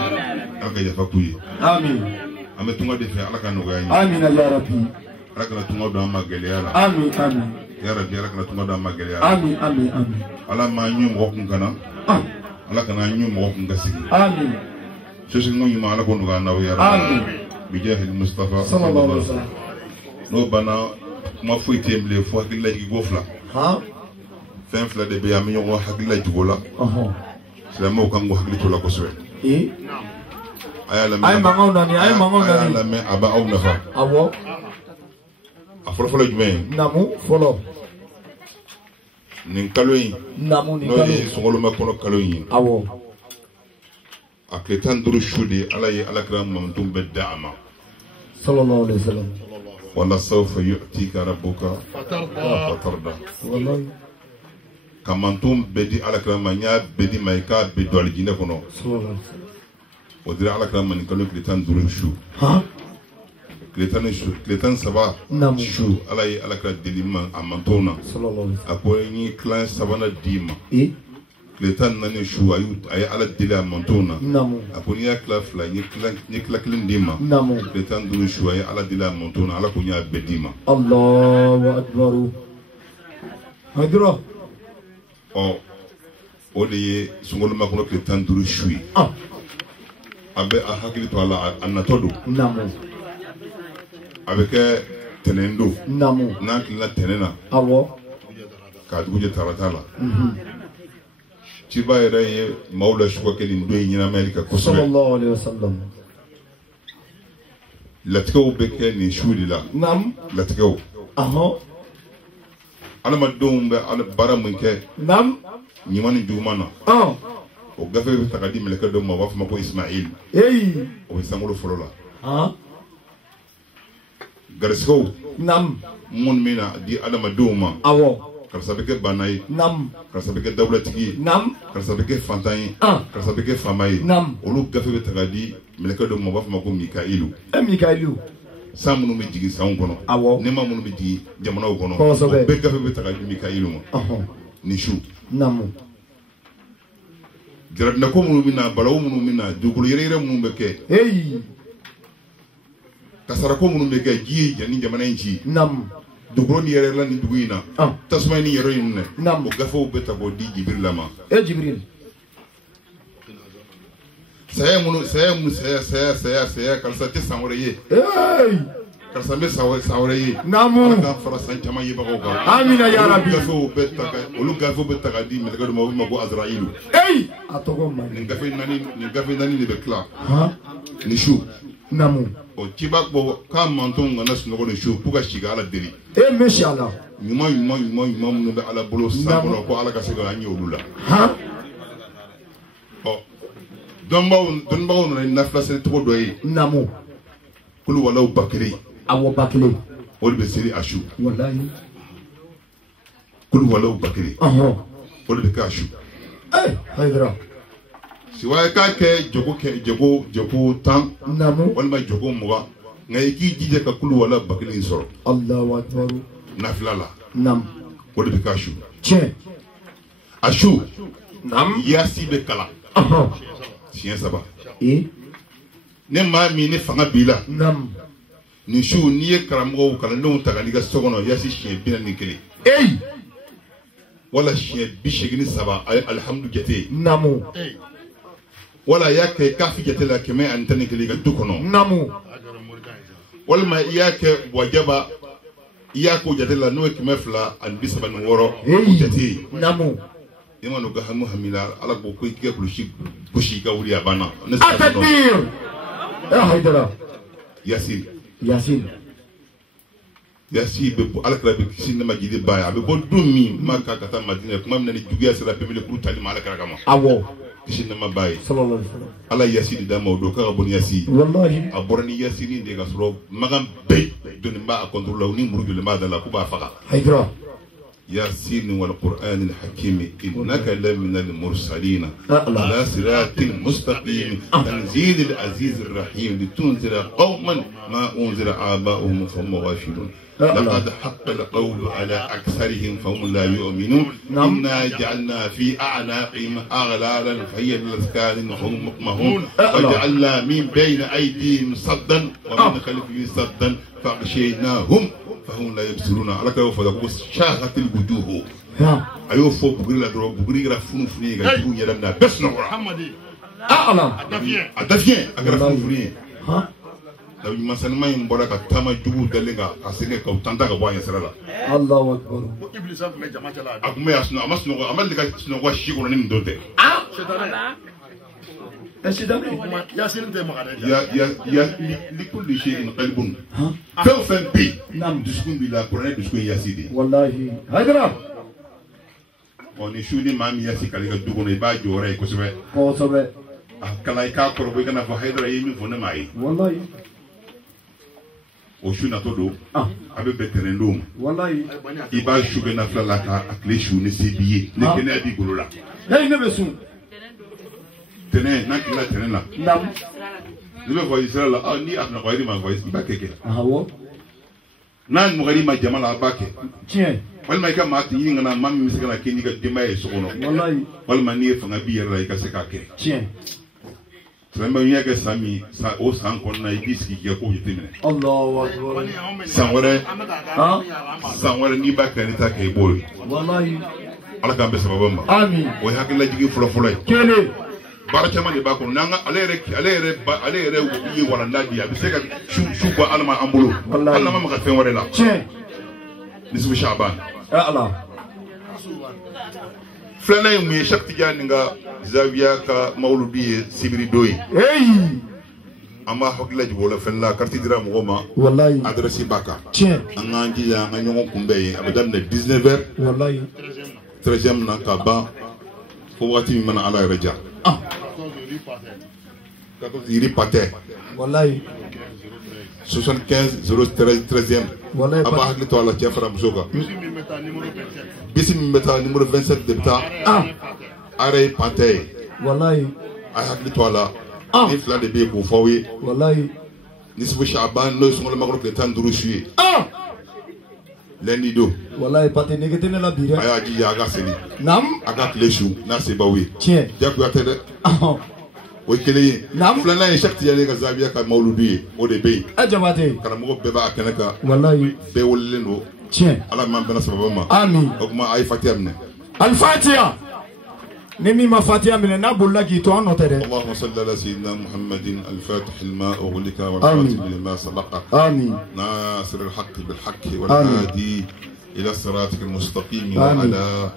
أكيد يفكوي آمين أما تونغ دفع على كانوغاي آمين يا ربي على كنا تونغ دام مغليالا آمين آمين يا رب على كنا تونغ دام مغليالا آمين آمين آمين على ما نيوم وقن كنا على كنا نيوم وقن كسيكي آمين شو نيوم على كونوغا ناو يا رب آمين بجاه المصطفى صلى الله عليه وسلم نو بنا ما فوي تيملي فو حق الله يغوفلا ها فين فلا دي بيا ميو حق الله يغولا سلام وكان حق الله تولا كوسوي ايه أي مانغو ناني أي مانغو ناني أي أبا أو نفا أبو a fɔlɔ jumɛn namu fɔlɔ nin kalo in namu nin n'o kalo ye sunkalo kɔnɔ kalo in ye awɔ a tile 15 su de ala ye alakira mamutu bɛɛ da a ma sallallahu alaihi wasallam wala sawfa yu'tika rabbuka fatarda wallahi ka mamutu bɛɛ di alakira ma n y'a bɛɛ di ma i k'a bɛɛ don alijinɛ kɔnɔ o dira alakira ma nin kalo tile 15 su tile 13 su ala ye alakira deli ma a mantow na a ko n ye kilan sabanan d'i ma tile 14 su a ye ala deli a mantow na a ko n'i y'a kila fila n ye kila kelen d'i ma tile 15 su a ye ala deli a mantow na ala ko n y'a bɛɛ d'i ma Allahu akbar hadira o de ye sunkalo makɔnɔ tile 15 su ye a bɛ a hakili to a la a natɔ don a bɛ kɛ tɛnɛn don n'an tilala tɛnɛn na k'a dugujɛ tarata la ciba yɛrɛ ye maaw la suga kɛ nin don in ɲɛnamɛli kan kosɛbɛ latigɛw bɛ kɛ nin su de la latigɛw adamadenw bɛ baara min kɛ ɲuman ni juguman na o gafe bɛ ta ka di mɛlɛkɛ dɔ ma u b'a fɔ ma ko Ismail o bɛ sankolo fɔlɔ la garisigɛw minnu bɛ na di adamadenw ma karisa bɛ kɛ bana ye karisa bɛ kɛ dawulatigi ye karisa bɛ kɛ fantan ye karisa bɛ kɛ faama ye olu gafe bɛ ta ka di mɛlɛkɛ dɔ ma u b'a fɔ ma ko Mikayilu san minnu bɛ jigin sanw kɔnɔ nɛɛma minnu bɛ jigin jamanaw kɔnɔ o bɛɛ gafe bɛ ta ka di Mikayilu ma ni su jarabinako minnu bɛ na balawu minnu bɛ na dugukolo yɛrɛyɛrɛ minnu bɛ kɛ kasarako minnu bɛ kɛ ji ye yanni jamana in ci dugukolo ni yɛrɛ la ni dugu in na tasuma ni yɛrɛ in minɛ o gafew bɛ ta k'o di Jibirila ma saya karisa tɛ san wɛrɛ ye karisa bɛ san wɛrɛ ye ala ka fara san caman yebagaw kan amina ya rabbi olu gafew bɛ ta ka di mɛlɛkɛ dɔ ma o bɛ ma ko Azrayilu a tɔgɔ man nin gafe naani de bɛ tila ni su o ciba kɔ k'a mantonw kana sunɔgɔ ni su k'u ka sigi ala deli ɲuman minnu bɛ ala bolo san kɔnɔ ko ala ka se k'an ye olu la dɔnnibagaw nana ni nafilaseli cogo dɔ ye kulu walaw ba kelen o de bɛ seli a su kulu walaw ba kelen o de bɛ kɛ a su siwaye k'a kɛ jago 10 walima jago 20 nka i k'i jija ka kulu wala ba kelen sɔrɔ nafila la o de bɛ k'a su a su yaasi bɛ kalan siɲɛ 3 ne maa min ne fanga b'i la nin su n'i ye karamɔgɔw kalandenw ta ka n'i ka so kɔnɔ yaasi siɲɛ 41 wala siɲɛ 83 a ye alihamudu jate wala y'a kɛ kafi jate la 111 ka du kɔnɔ walima i y'a kɛ wajaba i y'a ko jate la n'o ye 236 o jate ye i ma n'o ka hamu hamila ala ko i kɛ kulusi gosi i ka wuli a banna ne Yasin bɛ bɔ alakira bɛ kisi ne ma jidi ba ye a bɛ bɔ don min ma ka taa Madina kuma min na ni juguya sera pepele kuru tali ma alakira kama kisi ne ma ba ye ala Yasin d'a ma o don k'a ka bɔ ni Yasin a bɔra ni Yasin de ka sɔrɔ magan bɛɛ donni b'a a contrôle la u ni muru jɔlen b'a da la k'u b'a faga ياسين والقرآن الحكيم إنك لمن المرسلين على صراط مستقيم تنزيل العزيز الرحيم لتنذر قوما ما أنذر آباؤهم فهم غافلون لقد حق القول على أكثرهم فهم لا يؤمنون إنا جعلنا في أعناقهم أغلالا فهي للأذقان وهم مقمحون وجعلنا من بين أيديهم صدا ومن خلفهم صدا فأغشيناهم فهم لا يبصرون على كده فذاك شاهت الوجوه ايوه فوق بغري لا درو بغري لا فنو فني غا جيبو يدنا بس نو محمدي اعلم ادفين اغرا فنو فني ها لو مثلا ما يمبرا كتاما جوبو دلنغا اسيني كو تانتا كو وان سرلا الله اكبر ابليس ما جماعه لا اكو ما يسنو ما سنو عمل لك سنو واشي كو نين دوته شيطان Il y a l'école de chez une Kalboun. Faire un pays. La première de ce qu'il y a ici. Wallahi. On est choudi Mami Yassi Kalika Dougon et Bajo Ray Kosobe. Kosobe. Kalaika pour we gonna for Hydra Yemi for Namai. Wallahi. Oshuna Todo. Avec Beterendum. Wallahi. Iba Shugana Flaka, à clé chou, ne s'est billet. Ne connaît pas Golola. Là, il ne me souvient. Tenez, n'a qu'il a tenu là. Non. Je me vois Israël là. Ah, ni à ma voix, ma voix, il va quelque. Ah, ouais. Nan Mourali ma Jamala Bake. Tiens. Wal ma kama ati yinga na mami misika na kindi ka dema e sokono. Wallahi. Wal ma nie fanga biya la ikaseka ke. Tiens. Samba yake sami sa o san konna ibiski ya ko yitimene. Allahu akbar. Sanwere. Ah. Sanwere ni ba kanita ke bol. Wallahi. Ala ka be sababa. Amin. O hakila jigi fulo fulo. Kele. Barachama de bako nanga alere yi wala ndadi ya biseka shu ba alma ambulo. Allah ma ka fen wore la. Tiens. Nisbu Shaban. Allah. Flana yi shakti jani nga Zavia ka mauludi sibiri doyi. Hey. Ama hakila jibola fenla karti dira mugoma. Wallahi. Adresi baka. Tiens. Anganji ya nganyongo kumbe abadan de 19h. Wallahi. 13e na kaba. Ko wati mi mana ala reja. Ah. 14 iri pate. Wallahi. 75 013e. Wallahi. Aba hakili to ala tiafara musoka. Bisim meta numéro 27 de beta. Ah. Are pate. Wallahi. Ay hakili to ala. Ah. Ni fla de be ko fawi. Wallahi. Nisbu Shaban no sungol magro ke tan duru suye. Ah. Lendi do. Wallahi pate negetene la bire. Aya ji ya ga seni. Nam. Aga kleshu na se bawi. Tiens. Jaku ya tede. Ah. O kele. Nam. Flana yi shakti ya ga Zavia ka mauludi o de be. Ajabate. Kana mo be ba kenaka. Wallahi. Be wolendo. Tiens. Ala man bana sababa ma. Amin. Okuma ay fatiamne. Al-Fatiha. Nemi ma Fatiha mine na bulla ki to anotere. اللهم صل على سيدنا محمد الفاتح الماء أغلق والخاتم لما سبق آمين. ناصر الحق بالحق والهادي إلى صراطك المستقيم وعلى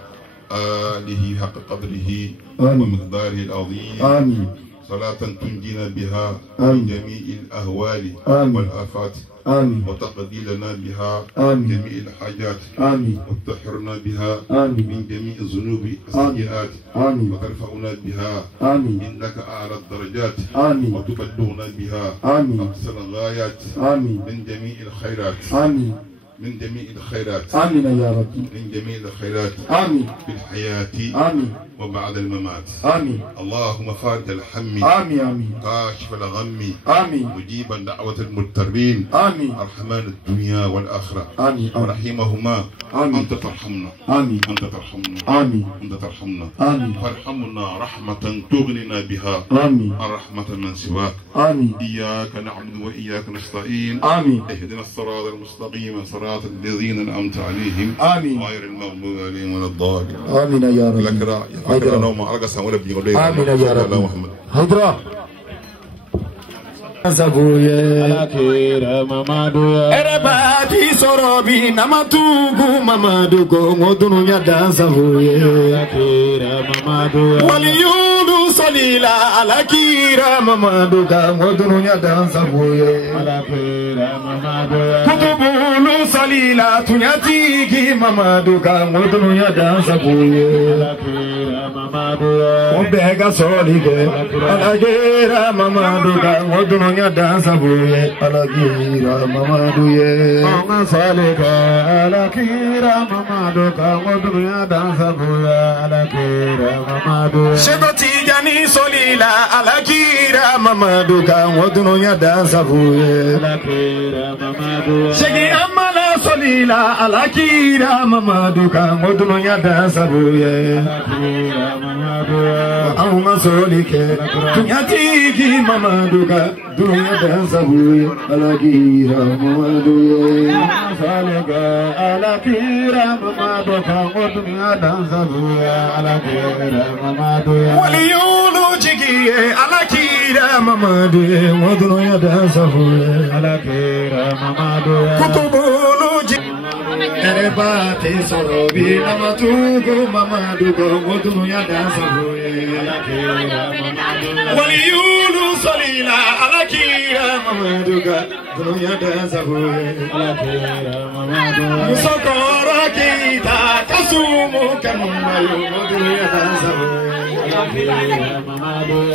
آله حق قدره ومقداره العظيم. آمين. صلاة تنجينا بها من جميع الأهوال والآفات. آمين. وتقضي لنا بها آمين. جميع الحاجات. آمين. وتطهرنا بها آمين. من جميع الذنوب والسيئات. آمين. وترفعنا بها آمين. إنك أعلى الدرجات. آمين. وتبلغنا بها آمين. أقصى الغايات. آمين. من جميع الخيرات. آمين. من جميع الخيرات. آمين يا رب. من جميع الخيرات. آمين. في الحياة. آمين. وبعد الممات. آمين. اللهم فارج الهم. آمين. آمين. كاشف الغم. آمين. مجيبا دعوة المضطرين. آمين. أرحمان الدنيا والآخرة. آمين. ورحيمهما. آمين. أنت ترحمنا. آمين. أنت ترحمنا. آمين. أنت ترحمنا. آمين. فارحمنا رحمة تغنينا بها. آمين. الرحمة من سواك. آمين. إياك نعبد وإياك نستعين. آمين. اهدنا الصراط المستقيم صراط الذين أنعمت عليهم. آمين. غير المغضوب عليهم ولا الضالين. آمين يا رب. لكرا يا نوم أرجع سامونا بيقولي. آمين يا رب. محمد. هدرا. Everybody sorobi namatugu mamadu go modunu nya dansa huye. Waliyudu salila alakira mamadu ga modunu nya dansa huye. Kutubulu salila tunyatiki mamadu ga modunu nya dansa huye. Obega solige alakira mamadu ga modunu nya dansa huye. Alakira mamadu ye. Mama salika alakira mamadu ga modunu nya dansa huye. Alakira mamadu. Shego tijani solila alakira mamadu ga modunu nya dansa huye. Alakira mamadu. Shegi amala solila alakira mamadu ga modunu nya dansa huye. Alakira mamadu. Auma solike tunyatiki mamadu ga dunya dansa huye. Alakira mamadu ye. Salika alakira mamadu ga modunu nya dansa huye. Alakira mamadu ye. Waliyulu jigiye alakira mamadu ye. Modunu nya dansa huye. Alakira mamadu ye. Kutubulu jigiye Erebate sorobi namatugo mamadugo modunya dansabuye. Waliyulu solila alakira mamaduga dunya dansabuye. Musokoro kita kasumu kanumayo modunya dansabuye.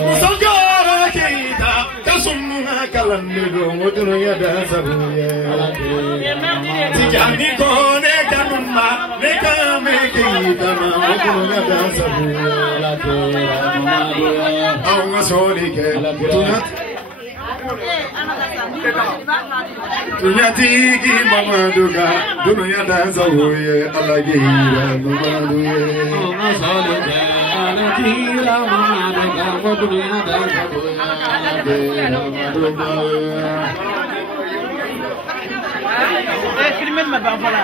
Musokoro kita kasumu kalandigo modunya dansabuye. Tijani kone kanuma nekame kita modunya dansabuye. Aunga solike tunat tunyatiki mamaduga dunia dansabuye alagira mamaduye. Aunga solike alagira mamaduga dunia dansabuye alagira mamaduye. Crimen ma bang fala.